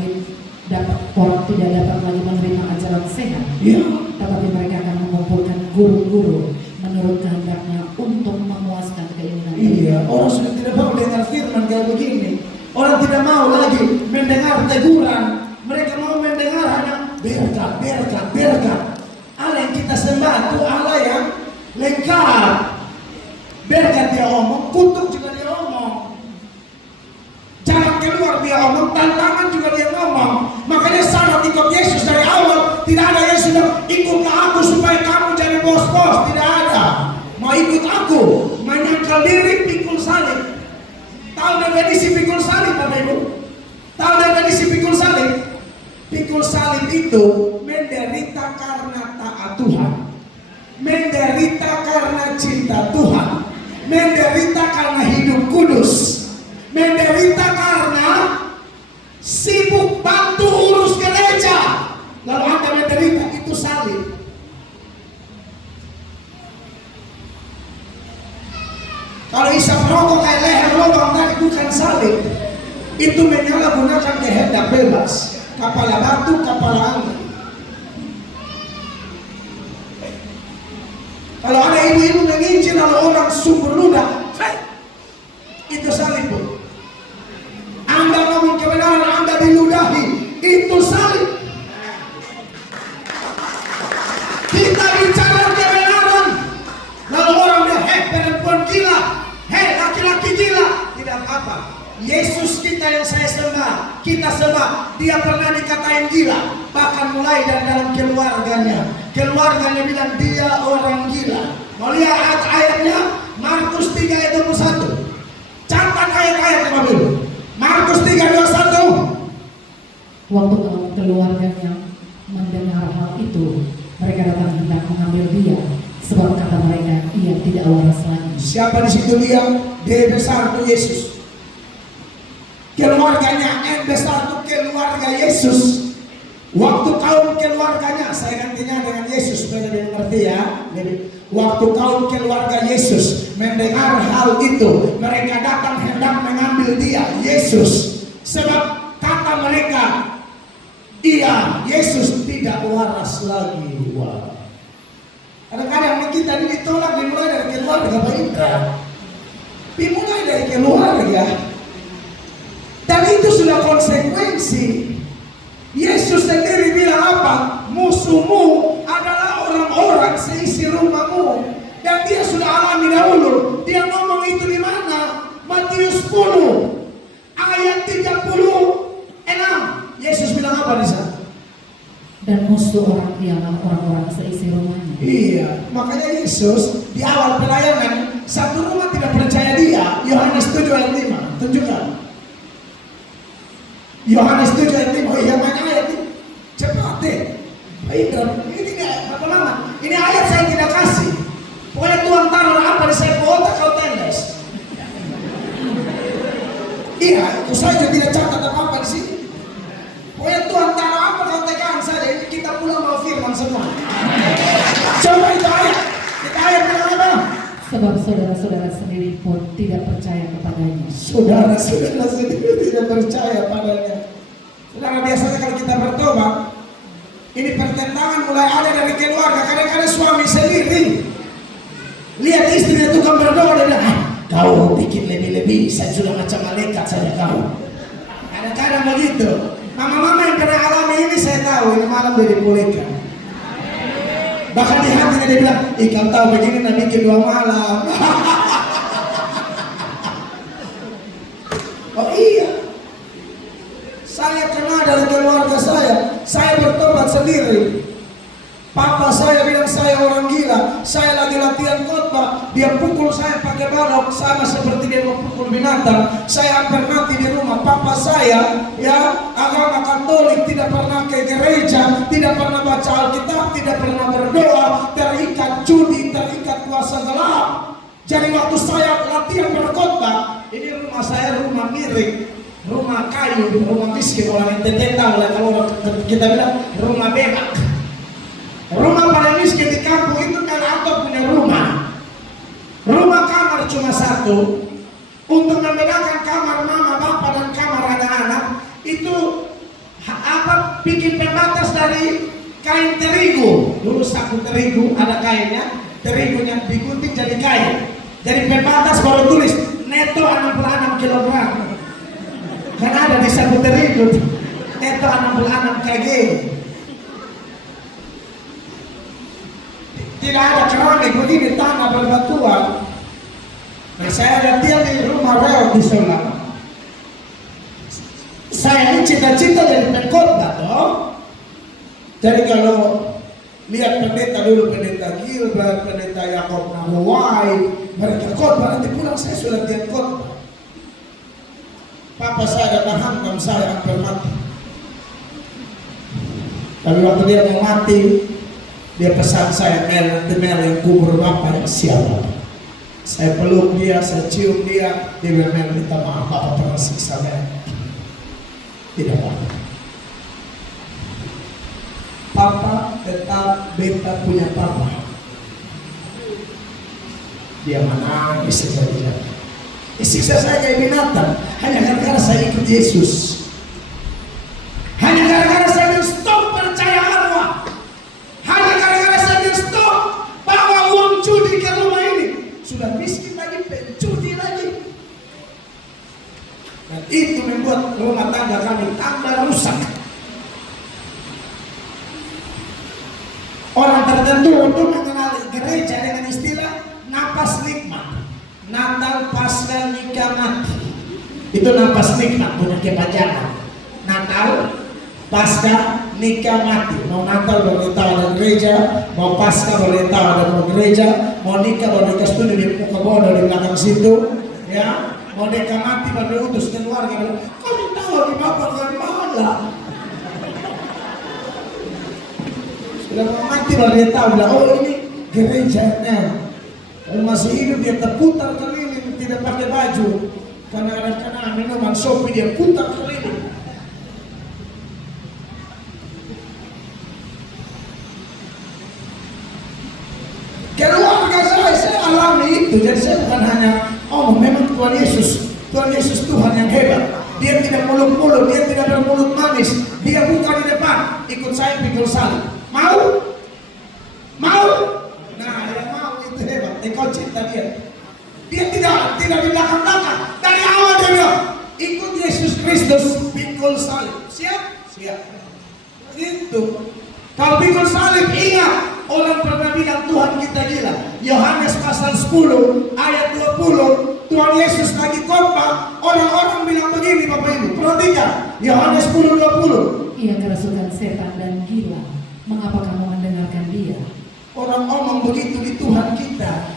dapat lagi menerima ajaran sehat. Ya. Tetapi mereka akan mengumpulkan guru-guru menurut kehendaknya untuk memuaskan keinginan. Iya, orang sudah tidak mau dengar firman kayak begini. Orang tidak mau lagi mendengar teguran. Mereka mau mendengar hanya berkat. Allah yang kita sembah itu Allah yang lengkap. Berkat dia omong, kutuk juga dia omong. Jalan keluar dia omong, tantangan juga dia ngomong. Makanya syarat ikut Yesus dari awal tidak ada yang sudah ikutlah aku supaya kamu jadi bos-bos. Tidak ada. Mau ikut aku, menyangkal diri, pikul salib. Tahu definisi pikul salib Bapak Ibu? Tahu definisi pikul salib? Pikul salib itu menderita karena taat Tuhan, menderita karena cinta Tuhan, menderita karena hidup kudus, menderita karena sibuk bantu urus gereja. Lalu Anda menderita, itu salib. Kalau isap rokok kayak leher lubang tadi bukan salib. Itu menyalahgunakan kehendak bebas. Kepala batu, kepala angin. Kalau ada ibu-ibu menginjil lalu orang subur ludah, itu salib. Anda ngomong kebenaran, Anda diludahi, itu salib. Kita bicara kebenaran, lalu orang dia, perempuan gila, laki-laki gila, tidak apa-apa. Yesus kita yang saya sembah, kita sembah, dia pernah dikatain gila, bahkan mulai dari dalam keluarganya bilang dia orang gila. Mau lihat ayatnya? Markus 3 ayat 21. Catat ayat-ayat dulu. Markus 3:21. Waktu keluarganya mendengar hal itu, mereka datang hendak mengambil dia, sebab kata mereka, ia tidak waras lagi. Siapa di situ dia? Dia besar itu Yesus. Keluarganya yang besar itu keluarga Yesus. Waktu kaum keluarganya, saya gantinya dengan Yesus supaya lebih mengerti ya. Jadi, waktu kaum keluarga Yesus mendengar hal itu, mereka datang hendak mengambil dia, Yesus. Sebab kata mereka, iya, Yesus tidak waras lagi. Wah. Kadang-kadang kita ini ditolak dimulai dari keluarga, Pak Indra. Dimulai dari keluarga. Dan itu sudah konsekuensi. Yesus sendiri bilang apa? Musuhmu adalah orang-orang seisi rumahmu. Dan dia sudah alami dahulu. Dia ngomong itu di mana? Matius 10 ayat 36. Yesus bilang apa di sana? Dan musuh orang ialah orang-orang seisi rumahnya. Iya, makanya Yesus di awal pelayanan satu rumah tidak percaya dia. Yohanes 7 ayat 5. Tunjukkan. Yohanes 7 ayat 5. Oh iya, mana ayat ini? Cepat deh. Baik, ini enggak lama-lama. Ini ayat saya tidak kasih. Pokoknya Tuhan taruh apa di saya otak kau tendes. Iya, itu saja tidak catat apa-apa di sini. Pokoknya Tuhan taruh apa kau tekan saja. Ini kita pulang mau firman semua. Coba itu ayat. Kita ayat bilang apa? Sebab saudara-saudara sendiri pun tidak percaya kepadanya. Saudara-saudara sendiri tidak percaya padanya. Saudara, biasanya kalau kita bertobat, ini pertentangan mulai ada dari keluarga. Kadang-kadang suami sendiri lihat istrinya tukang berdoa, dia bilang, kau bikin lebih-lebih, saya sudah macam malaikat saja kau. Kadang-kadang begitu. Mama-mama yang pernah alami ini saya tahu, ini malam dia dipulihkan. Bahkan di hatinya dia bilang, kau tahu begini nak bikin 2 malam. Oh iya, saya kenal dari keluarga saya bertobat sendiri. Papa saya bilang saya orang gila, saya lagi latihan khotbah, dia pukul saya pakai balok sama seperti dia mau pukul binatang. Saya hampir mati di rumah. Papa saya ya agama Katolik, tidak pernah ke gereja, tidak pernah baca Alkitab, tidak pernah berdoa, terikat judi, terikat kuasa gelap. Jadi waktu saya latihan berkhotbah, ini rumah saya rumah miring, rumah kayu, rumah miskin, orang NTT tahu lah kalau kita bilang rumah bebek. Rumah paling miskin di kampung itu kan atau punya rumah. Rumah kamar cuma satu. Untuk membedakan kamar mama, bapak dan kamar anak-anak itu apa? Bikin pembatas dari kain terigu. Dulu saku terigu ada kainnya, terigunya digunting jadi kain. Jadi pembatas baru tulis neto 66 kg. Kan ada di saku terigu neto 66 kg. Tidak ada keramik begini, tanah berbatuan. Nah, saya ada tiang di rumah rel di Solo. Saya ini cita-cita jadi pengkhotbah toh. Jadi kalau lihat pendeta dulu, pendeta Gilbert, pendeta Yakob Nahuai, mereka khotbah, nanti pulang saya sudah tiang khotbah. Papa saya datang hantam saya hampir mati. Tapi waktu dia mau mati, dia pesan saya, Mel yang kubur bapak yang siapa. Saya peluk dia, saya cium dia. Dia bilang, Mel, minta maaf, bapak pernah siksa Mel. Tidak apa-apa. Papa tetap beta punya papa. Dia menangis saja. Siksa saya kayak binatang hanya gara-gara saya ikut Yesus. Hanya gara-gara saya bilang stop percaya Allah. Hanya gara-gara saya bilang stop bawa uang judi ke rumah ini. Sudah miskin lagi, penjudi lagi. Dan itu membuat rumah tangga kami tambah rusak. Orang tertentu untuk mengenali gereja dengan istilah napas nikmat. Natal, Paskah, nikah, mati. Itu napas nikmat, punya kepanjangan. Natal, Paskah, nikah, mati. Mau Natal boleh tahu ada gereja, mau Paskah boleh tahu ada mau gereja, mau nikah boleh nikah studi di muka bodoh di belakang situ, ya. Mau nikah mati boleh utus keluarga. Kau tahu di bapak dari mana? Sudah mau mati boleh tahu bilang, oh ini gerejanya. Kalau masih hidup dia terputar keliling, tidak pakai baju. Karena ada minuman sopi dia putar keliling. Keluarga saya alami itu. Jadi saya bukan hanya memang Tuhan Yesus Tuhan yang hebat. Dia tidak muluk-muluk, dia tidak bermulut manis. Dia buka di depan, ikut saya pikul salib. Mau? Nah, yang mau itu hebat. Engkau cinta dia. Dia tidak di belakang-belakang. Dari awal dia bilang, ikut Yesus Kristus, pikul salib. Siap? Itu. Kalau pikul salib, ingat. Orang pernah bilang Tuhan kita gila. Yohanes pasal 10 ayat 20, Tuhan Yesus lagi khotbah. Orang-orang bilang begini Bapak Ibu, perhatikan Yohanes 10:20. Ia kerasukan setan dan gila. Mengapa kamu mendengarkan dia? Orang ngomong begitu di Tuhan kita.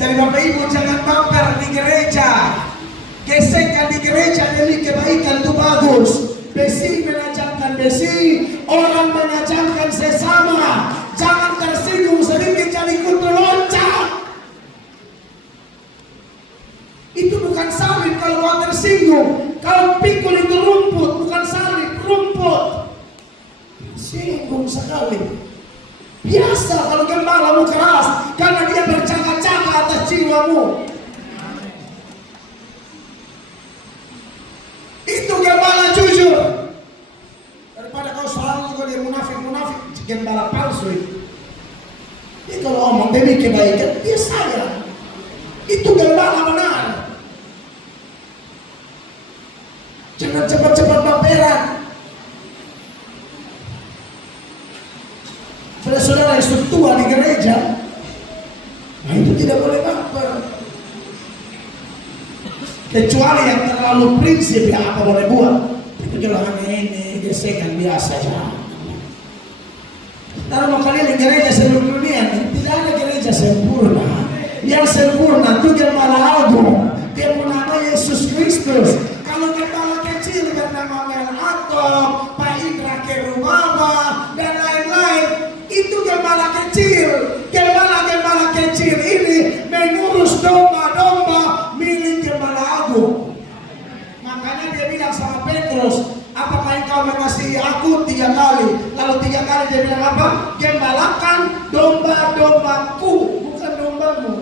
Jadi Bapak Ibu jangan baper di gereja. Gesekkan di gereja demi kebaikan itu bagus. Besi menajamkan besi, orang menajamkan sesama. Jangan tersinggung sedikit jadi ikut loncat. Itu bukan salib kalau mau tersinggung. Kalau pikul itu rumput, bukan salib, rumput. Singgung sekali. Biasa kalau gembalamu keras karena dia bercakap-cakap atas jiwamu. Itu gembala jujur. Daripada kau selalu juga dia munafik gembala palsu itu. Dia kalau ngomong demi kebaikan dia sayang. Itu gembala benar. Jangan cepat-cepat baperan. Saudara yang sudah tua di gereja, nah itu tidak boleh baper. Kecuali yang terlalu prinsip ya apa boleh buat. Tapi kalau hanya ini gesekan biasa saja. Karena mau kalian di gereja seluruh dunia tidak ada gereja sempurna. Yang sempurna itu gembala agung. Dia bernama Yesus Kristus. Kalau gembala kecil bernama Melato, Pak Indra Kerubaba dan lain-lain, itu gembala kecil. Gembala kecil ini mengurus domba-domba milik gembala agung. Makanya dia bilang sama Petrus, apakah engkau mengasihi aku 3 kali? Lalu 3 kali dia bilang apa? Gembalakan domba-dombaku, bukan dombamu.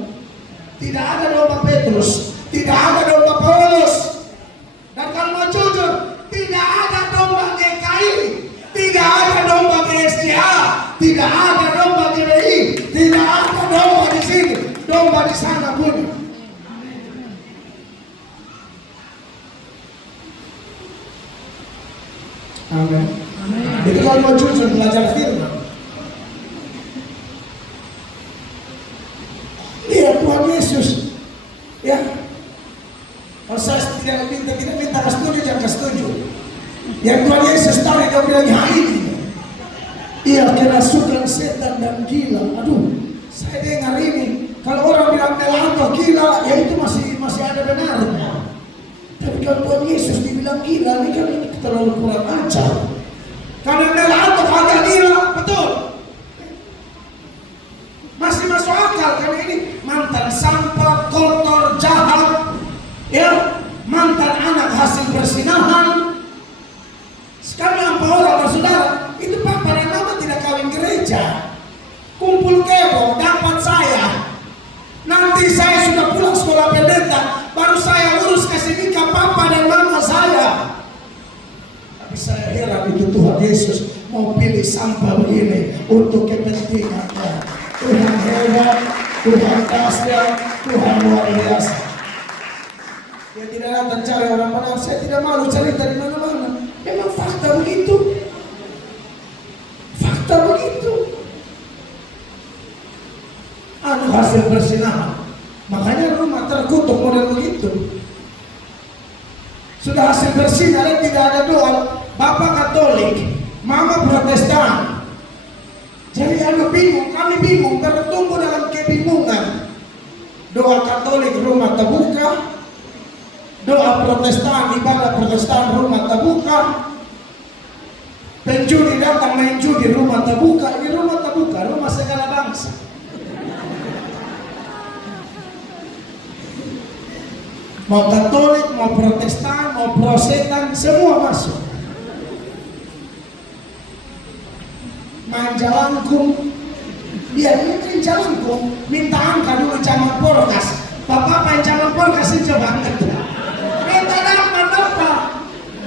Tidak ada domba Petrus, tidak ada domba Paulus. Dan kalau mau jujur, tidak ada domba GKI, tidak ada domba GSCA, tidak ada domba GBI, tidak ada domba di sini, domba di sana pun. Amin. Jadi kalau mau jujur belajar firman, iya Tuhan Yesus, ya. Kalau saya tidak minta setuju, jangan setuju. Yang Tuhan Yesus tahu dia bilang ini, ia kerasukan setan dan gila. Aduh, saya dengar ini. Kalau orang bilang Melato gila, ya itu masih ada benarnya. Tapi kalau Tuhan Yesus dibilang gila, ini kan ini terlalu kurang ajar. Karena Melato agak gila, betul. Masih masuk akal karena ini mantan sampah, kotor, jahat, ya, mantan anak hasil persinahan. Sekarang apa orang bersaudara, itu papa dan mama tidak kawin gereja. Kumpul kebo, dapat saya. Nanti saya Tuhan Yesus mau pilih sampah begini untuk kepentingannya. Tuhan hebat, Tuhan dahsyat, Tuhan luar biasa. Dia tidak datang cari orang benar. Saya tidak malu cerita di mana-mana. Memang fakta begitu. Fakta begitu. Anu hasil persinahan. Makanya rumah terkutuk model begitu. Sudah hasil persinahan tidak ada doa. Bapak Katolik, Mama Protestan. Jadi anu bingung, kami bingung, bertumbuh dalam kebingungan. Doa Katolik rumah terbuka, doa Protestan, ibadah Protestan rumah terbuka, penjudi datang main judi rumah terbuka. Ini rumah terbuka, rumah segala bangsa. Mau Katolik, mau Protestan, mau Prosetan, semua masuk. Main jalanku, dia main jalanku, minta angka dulu zaman porkas. Bapak main zaman porkas itu banget. Beta dapat apa?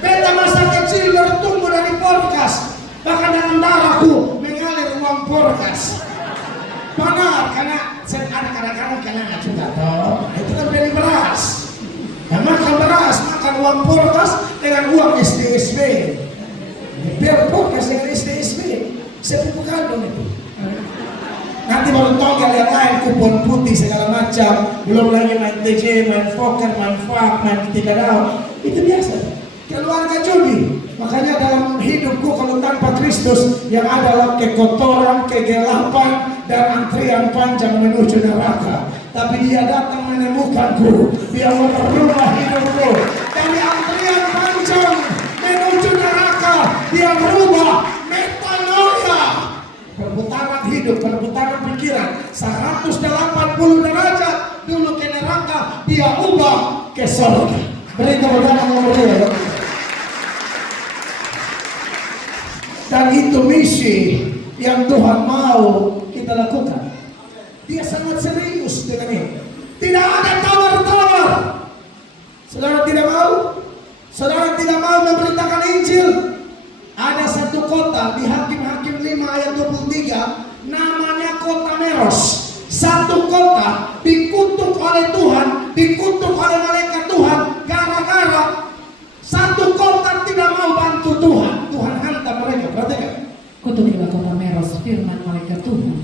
Beta masa kecil bertumbuh dari porkas, bahkan dalam darahku mengalir uang porkas. Benar, karena ada kadang-kadang kena juga toh. Itu kan beli beras. Nah, makan beras, makan uang porkas dengan uang SDSB. Biar porkas dengan SDSB. Sepupu kandung itu. Nanti baru tahu yang lain, kupon putih segala macam. Belum lagi main TJ, main poker, main fak, main tiga daun. Itu biasa. Keluarga judi. Makanya dalam hidupku kalau tanpa Kristus yang adalah kekotoran, kegelapan, dan antrian panjang menuju neraka. Tapi Dia datang menemukanku. Dia merubah hidupku. Dari antrian panjang menuju neraka, Dia merubah perputaran hidup, perputaran pikiran 180 derajat. Dulu ke neraka, Dia ubah ke surga. Beri tepuk tangan yang meriah. Dan itu misi yang Tuhan mau kita lakukan. Dia sangat serius dengan ini. Tidak ada tawar-tawar. Saudara tidak mau? Saudara tidak mau memberitakan Injil? Ada satu kota di Hakim-Hakim 5 ayat 23, namanya kota Meros. Satu kota dikutuk oleh Tuhan, dikutuk oleh malaikat Tuhan, gara-gara satu kota tidak mau bantu Tuhan. Tuhan hantam mereka, perhatikan. Kutukilah kota Meros, firman malaikat Tuhan.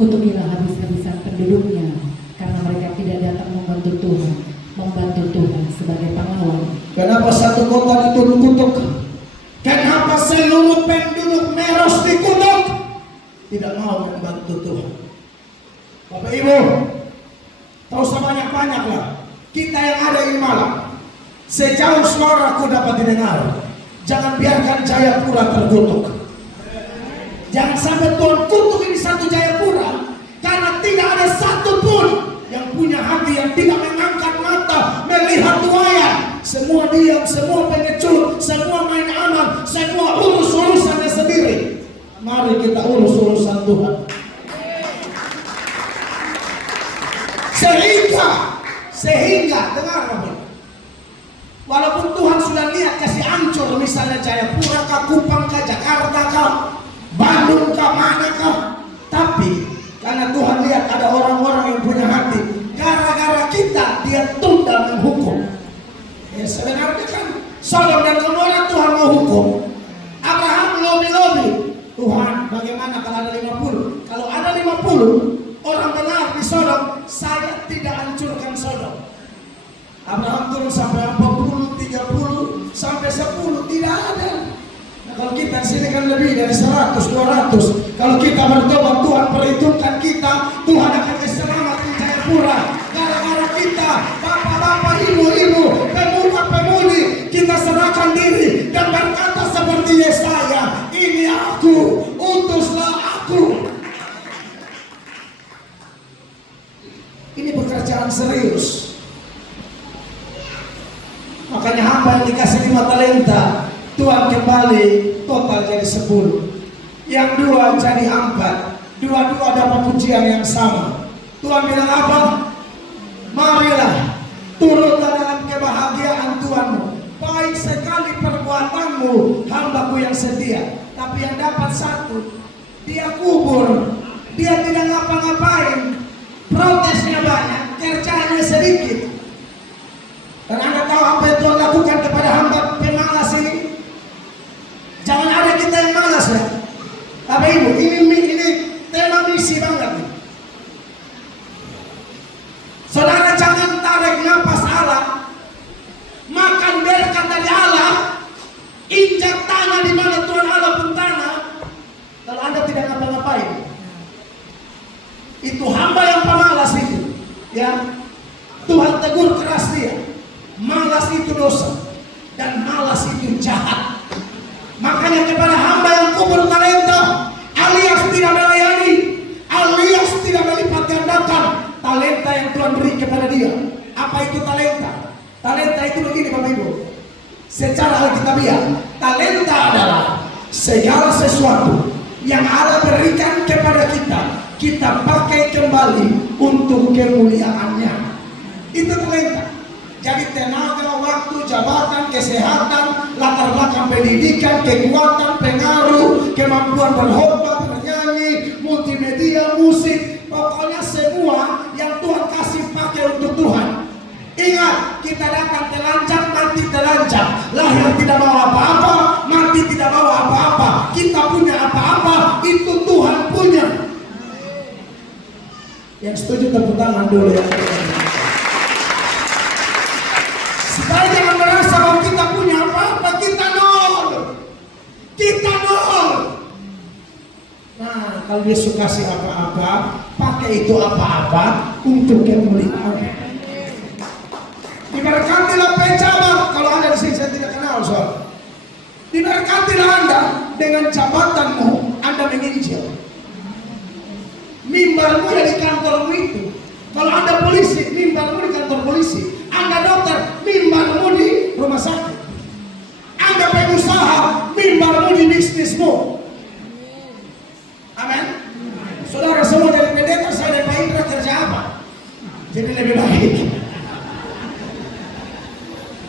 Kutukilah habis-habisan penduduknya, karena mereka tidak datang membantu Tuhan sebagai pahlawan. Kenapa satu kota dituduh-kutuk? Kenapa seluruh penduduk Meros dikutuk? Tidak mau membantu Tuhan. Bapak Ibu, tahu sebanyak-banyaklah kita yang ada di Malang. Sejauh suaraku dapat didengar, jangan biarkan Jayapura terkutuk. Jangan sampai Tuhan kutuk ini satu Jayapura, karena tidak ada satupun yang punya hati yang tidak mengangkat mata melihat wayang. Semua diam, semua pengecut, semua main aman, semua urus urusannya sendiri. Mari kita urus urusan Tuhan. Sehingga dengar Bapak. Walaupun Tuhan sudah lihat kasih hancur, misalnya Jayapura kah, Kupang kah, Jakarta kah, Bandung kah, mana kah, tapi karena Tuhan lihat ada orang-orang yang punya hati, gara-gara kita Dia tunda menghukum. Ya sebenarnya kan Sodom dan Gomora Tuhan mau hukum. Abraham lobi-lobi, Tuhan bagaimana kalau ada 50? Kalau ada 50 orang benar di Sodom, saya tidak hancurkan Sodom. Abraham turun sampai 40, 30, sampai 10, tidak ada. Nah, kalau kita di sini kan lebih dari 100, 200. Kalau kita bertobat, Tuhan perhitungkan kita, Tuhan akan selamat di Jayapura. Gara-gara kita, bapak-bapak, ibu-ibu, pemuda-pemudi, kita serahkan diri dan berkata seperti Yesaya, ini aku, utuslah aku. Ini pekerjaan serius. Makanya hamba yang dikasih 5 talenta, Tuhan kembali total jadi 10. Yang 2 jadi 4. Dua-dua dapat pujian yang sama. Tuhan bilang apa? Marilah, turutlah dalam kebahagiaan Tuhanmu. Baik sekali perbuatanmu, hambaku yang setia. Tapi yang dapat satu, dia kubur, dia tidak ngapa-ngapain, protesnya banyak, kerjanya sedikit. Dan Anda tahu apa yang Tuhan lakukan kepada hamba pemalas ini? Jangan ada kita yang malas ya. Bapak Ibu, ini tema misi banget nih. Saudara jangan tarik nafas Allah, makan berkat dari Allah, injak tanah di mana Tuhan Allah pun tanah, kalau Anda tidak ngapa-ngapain. Itu hamba yang pemalas itu, ya. Tuhan tegur keras dia. Malas itu dosa dan malas itu jahat. Makanya kepada hamba yang kubur talenta, alias tidak melayani, alias tidak melipat gandakan talenta yang Tuhan beri kepada dia. Apa itu talenta? Talenta itu begini Bapak Ibu. Secara alkitabiah, talenta adalah segala sesuatu yang Allah berikan kepada kita, kita pakai kembali untuk kemuliaannya. Itu talenta. Jadi tenaga, waktu, jabatan, kesehatan, latar belakang pendidikan, kekuatan, pengaruh, kemampuan berkhotbah, bernyanyi, multimedia, musik, pokoknya semua yang Tuhan kasih pakai untuk Tuhan. Ingat, kita datang telanjang, mati telanjang, lahir tidak bawa apa-apa, mati tidak bawa apa-apa. Kita punya apa-apa, itu Tuhan punya. Yang setuju tepuk tangan dulu ya. Supaya jangan merasa bahwa kita punya apa-apa, kita nol. Kita nol. Nah, kalau Yesus kasih apa-apa, pakai itu apa-apa untuk kemuliaan. Diberkatilah pejabat. Kalau Anda di sini saya tidak kenal soal. Diberkatilah Anda dengan jabatanmu, Anda menginjil. Mimbarmu di kantormu itu. Kalau Anda polisi, mimbarmu di kantor polisi. Anda dokter, mimbarmu di rumah sakit. Anda pengusaha, mimbarmu di bisnismu. Amin. Saudara semua dari pendeta, saya dan Pak Indra kerja apa? Jadi lebih baik.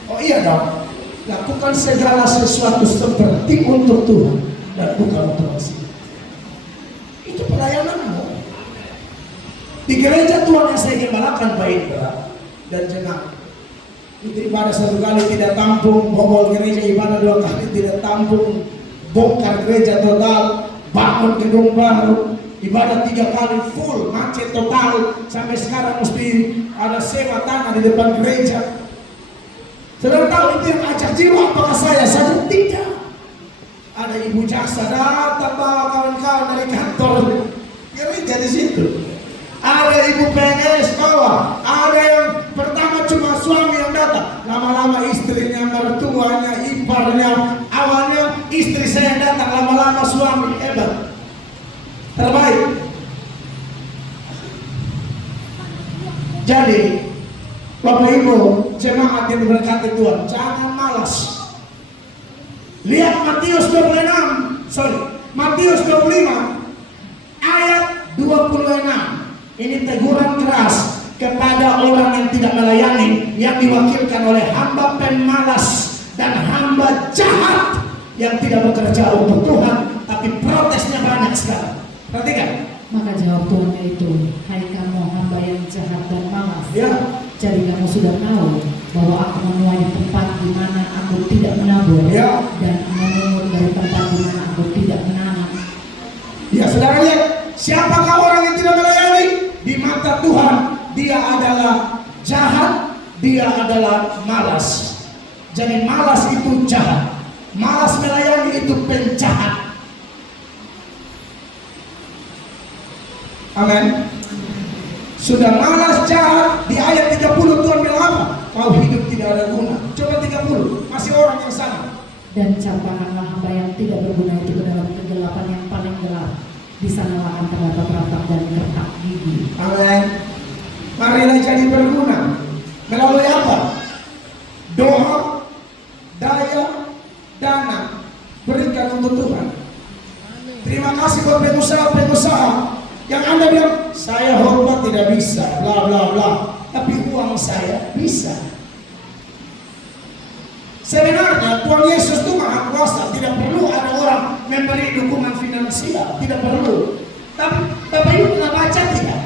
Oh iya dong. Lakukan segala sesuatu seperti untuk Tuhan dan bukan untuk manusia. Itu pelayananmu. Di gereja Tuhan yang saya gembalakan Pak Indra dan jemaat, itu ibadah satu kali tidak tampung, bobol gereja ibadah dua kali tidak tampung, bongkar gereja total, bangun gedung baru, ibadah 3 kali full, macet total, sampai sekarang mesti ada sewa tanah di depan gereja. Saudara tahu itu yang ajak jiwa, apakah saya saja? Tidak. Ada ibu jaksa datang bawa kawan-kawan dari kantor gereja di situ. Ada ibu PNS bawa, ada yang pertama cuma suami yang datang, lama-lama istrinya, mertuanya, iparnya, awalnya istri saya yang datang, lama-lama suami, hebat, terbaik. Jadi Bapak Ibu jemaat yang diberkati Tuhan, jangan malas. Lihat Matius 25 ayat 26. Ini teguran keras kepada orang yang tidak melayani, yang diwakilkan oleh hamba pemalas dan hamba jahat yang tidak bekerja untuk Tuhan, tapi protesnya banyak sekali. Perhatikan. Maka jawab Tuhannya itu, hai kamu hamba yang jahat dan malas. Ya. Jadi kamu sudah tahu bahwa aku menuai tempat di mana aku tidak menabur, Ya. dan memungut dari tempat di mana aku tidak menanam. Ya, saudara lihat, siapakah orang yang tidak melayani? Di mata Tuhan, dia adalah jahat, dia adalah malas. Jadi malas itu jahat, malas melayani itu penjahat. Amin. Sudah malas jahat, di ayat 30 Tuhan bilang apa? Kau hidup tidak ada guna. Coba 30, masih orang yang sama. Dan campakkanlah hamba yang tidak berguna itu ke dalam kegelapan yang paling gelap. Di sanalah akan terdapat ratap dan kertak gigi. Amin. Marilah jadi berguna. Melalui apa? Doa, daya, dana berikan untuk Tuhan. Terima kasih buat pengusaha yang Anda bilang, saya hormat tidak bisa, bla bla bla, tapi uang saya bisa. Sebenarnya Tuhan Yesus itu maha berkuasa, tidak perlu ada orang memberi dukungan finansial, tidak perlu. Tapi Bapak Ibu pernah baca tidak?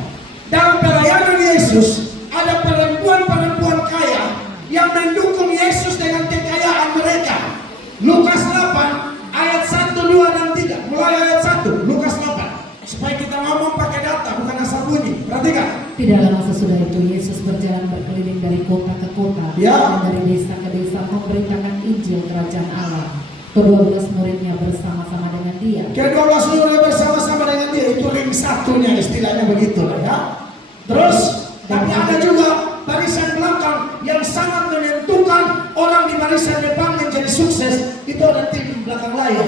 Dalam pelayanan Yesus ada perempuan-perempuan kaya yang mendukung Yesus dengan kekayaan mereka. Lukas 8 ayat 1, 2, dan 3. Mulai ayat 1, Lukas 8. Supaya kita ngomong pakai data, bukan asal bunyi. Perhatikan. Tidak lama sesudah itu Yesus berjalan berkeliling dari kota ke kota Ya. dan dari desa ke desa memberitakan Injil Kerajaan Allah. Kedua-belas muridnya bersama-sama dengan dia. Ke-12 murid bersama-sama dengan dia, itu ring satunya, istilahnya begitu lah ya. Terus, tapi ada juga barisan belakang yang sangat menentukan orang di barisan depan menjadi sukses. Itu ada tim belakang layar.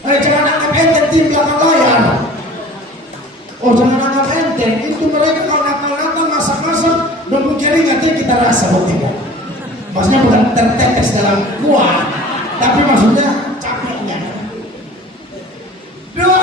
Jangan anggap enteng tim belakang layar. Oh, jangan anggap enteng. Itu mereka kalau nakal-nakal masak-masak nunggu keringatnya kita rasa tidak. Maksudnya bukan tertetes dalam kuah, tapi maksudnya capeknya. Dua.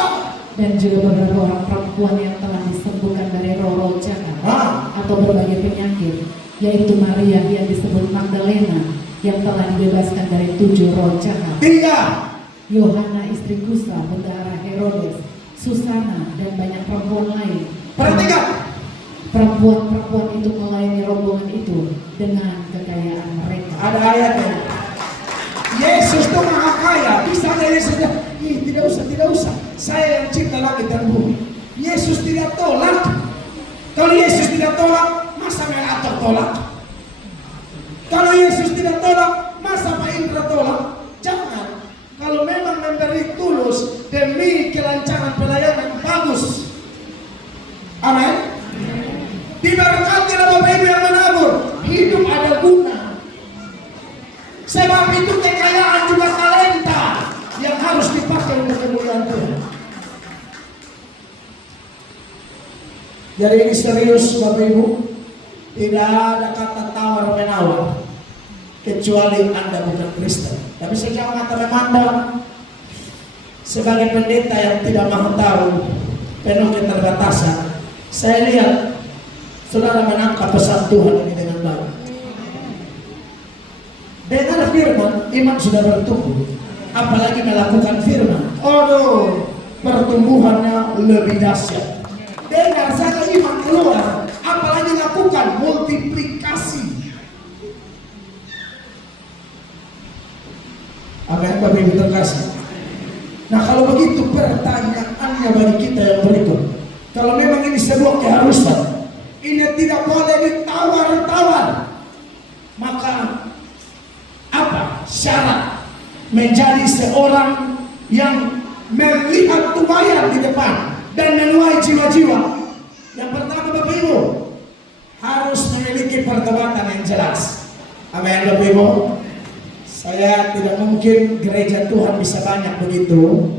Dan juga beberapa orang perempuan yang telah disembuhkan dari roh-roh jahat atau berbagai penyakit, yaitu Maria yang disebut Magdalena yang telah dibebaskan dari 7 roh jahat. 3. Yohana istri Kusa, bendahara Herodes, Susana, dan banyak perempuan lain. Perhatikan. Perempuan-perempuan itu melayani rombongan itu dengan kekayaan mereka. Ada ayatnya. Yesus itu maha kaya. Bisa ada Yesus bilang, tidak usah. Saya yang cipta langit dan bumi. Yesus tidak tolak. Kalau Yesus tidak tolak, masa Melator tolak? Kalau Yesus tidak tolak, masa Pak Indra tolak? Jangan. Kalau memang memberi tulus demi kelancaran pelayanan, bagus. Amin. Diberkati Bapak Ibu yang menabur. Hidup ada guna. Sebab itu kekayaan juga talenta yang harus dipakai untuk kemuliaan Tuhan. Jadi ini serius Bapak Ibu. Tidak ada kata tawar menawar kecuali Anda bukan Kristen. Tapi saya jangan kata memandang sebagai pendeta yang tidak mahu tahu, penuh keterbatasan. Saya lihat saudara menangkap pesan Tuhan ini dengan baik. Dengar firman, iman sudah bertumbuh. Apalagi melakukan firman. Aduh, pertumbuhannya lebih dahsyat. Dengar saja iman keluar, apalagi lakukan multiplikasi. Amin, Bapak Ibu terkasih. Nah, kalau begitu pertanyaannya bagi kita yang berikut. Kalau memang ini sebuah keharusan, ini tidak boleh ditawar-tawar, maka apa syarat menjadi seorang yang melihat tuayan di depan dan menuai jiwa-jiwa? Yang pertama Bapak Ibu, harus memiliki pertobatan yang jelas. Amin Bapak Ibu. Saya tidak mungkin gereja Tuhan bisa banyak begitu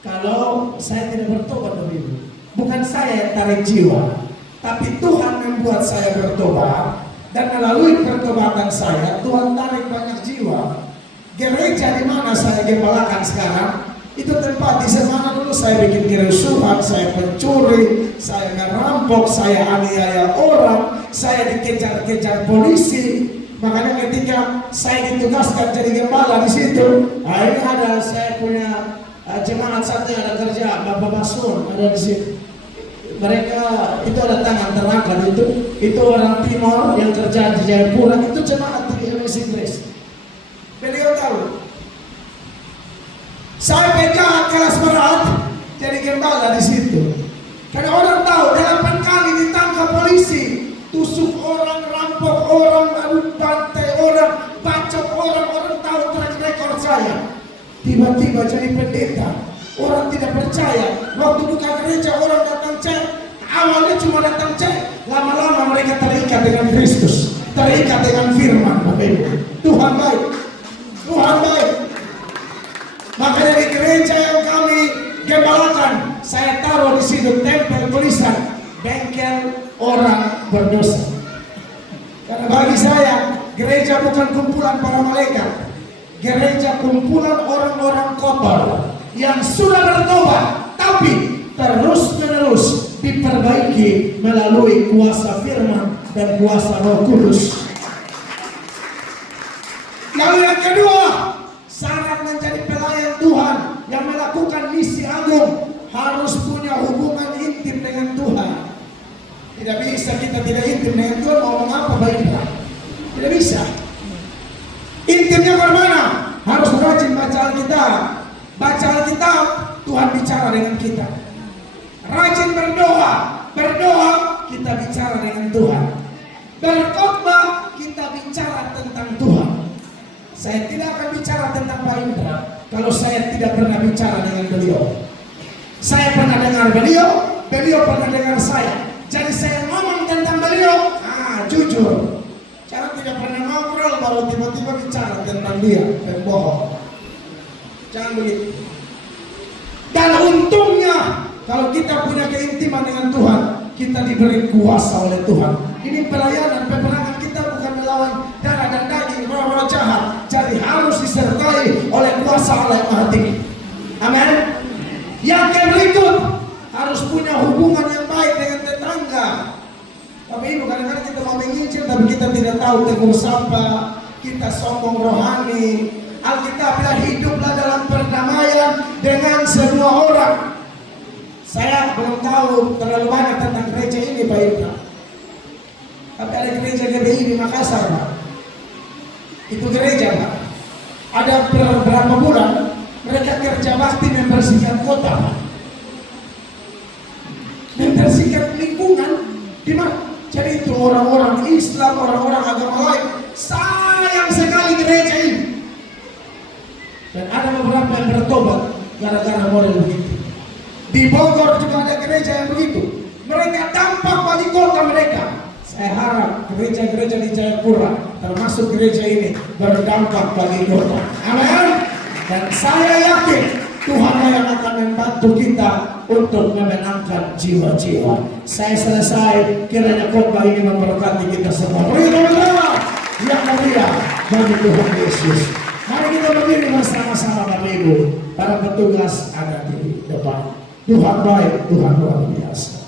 kalau saya tidak bertobat Bapak Ibu. Bukan saya yang tarik jiwa, tapi Tuhan membuat saya bertobat. Dan melalui pertobatan saya, Tuhan tarik banyak jiwa. Gereja di mana saya gembalakan sekarang, itu tempat di sana dulu saya bikin kerusuhan, saya pencuri, saya ngerampok, saya aniaya orang, saya dikejar-kejar polisi. Makanya ketika saya ditugaskan jadi gembala di situ, ini ada saya punya jemaat satu yang ada kerja, Bapak Basun ada di situ. Mereka itu ada tangan terangkat itu orang Timor yang kerja di Jayapura, itu jemaat di MSC Grace. Beliau tahu saya penjahat kelas berat jadi gembala di situ. Karena orang tahu 8 kali ditangkap polisi, tusuk orang, rampok orang, lalu bantai orang, bacok orang tahu track record saya. Tiba-tiba jadi pendeta. Orang tidak percaya. Waktu buka gereja orang datang cek. Awalnya cuma datang cek. Lama-lama mereka terikat dengan Kristus, terikat dengan firman. Bapak Ibu, Tuhan baik. Tuhan baik. Makanya di gereja yang kami gembalakan, saya taruh di situ tempel tulisan bengkel orang berdosa. Karena bagi saya gereja bukan kumpulan para malaikat. Gereja kumpulan orang-orang kotor yang sudah bertobat, tapi terus-menerus diperbaiki melalui kuasa firman dan kuasa Roh Kudus. Lalu yang kedua, yang melakukan misi agung harus punya hubungan intim dengan Tuhan. Tidak bisa kita tidak intim dengan Tuhan, mau ngomong apa baiklah. Tidak bisa. Intimnya bagaimana? Harus rajin baca Alkitab. Baca Alkitab, Tuhan bicara dengan kita. Rajin berdoa. Berdoa, kita bicara dengan Tuhan. Berkhotbah, kita bicara tentang Tuhan. Saya tidak akan bicara tentang Pak Indra kalau saya tidak pernah bicara dengan beliau. Saya pernah dengar beliau, beliau pernah dengar saya. Jadi saya ngomong tentang beliau, jujur. Jangan tidak pernah ngobrol baru tiba-tiba bicara tentang dia, pembohong. Jangan begitu. Dan untungnya kalau kita punya keintiman dengan Tuhan, kita diberi kuasa oleh Tuhan. Ini pelayanan, peperangan kita bukan melawan darah dan daging, roh-roh jahat. Jadi harus disertai oleh kuasa Allah yang Maha Tinggi. Amin. Yang berikut, harus punya hubungan yang baik dengan tetangga. Bapak Ibu, kadang-kadang kita mau menginjil tapi kita tidak tahu tegur sapa, kita sombong rohani. Alkitab bilang hiduplah dalam perdamaian dengan semua orang. Saya belum tahu terlalu banyak tentang gereja ini Pak Indra. Tapi ada gereja GBI di Makassar Pak. Itu gereja Pak. Ada beberapa bulan mereka kerja bakti membersihkan kota Pak. Membersihkan lingkungan. Di mana? Jadi itu orang-orang Islam, orang-orang agama lain sayang sekali gereja ini. Dan ada beberapa yang bertobat gara-gara model begitu. Di Bogor juga ada gereja yang begitu. Mereka dampak bagi kota mereka. Saya harap gereja-gereja di Jayapura, termasuk gereja ini, berdampak bagi kota. Amin. Dan saya yakin Tuhan yang akan membantu kita untuk memenangkan jiwa-jiwa. Saya selesai, kiranya khotbah ini memberkati kita semua. Beri tepuk yang mulia bagi Tuhan Yesus. Mari kita berdiri bersama-sama Bapak Ibu. Para petugas ada di depan. Tuhan baik, Tuhan luar biasa.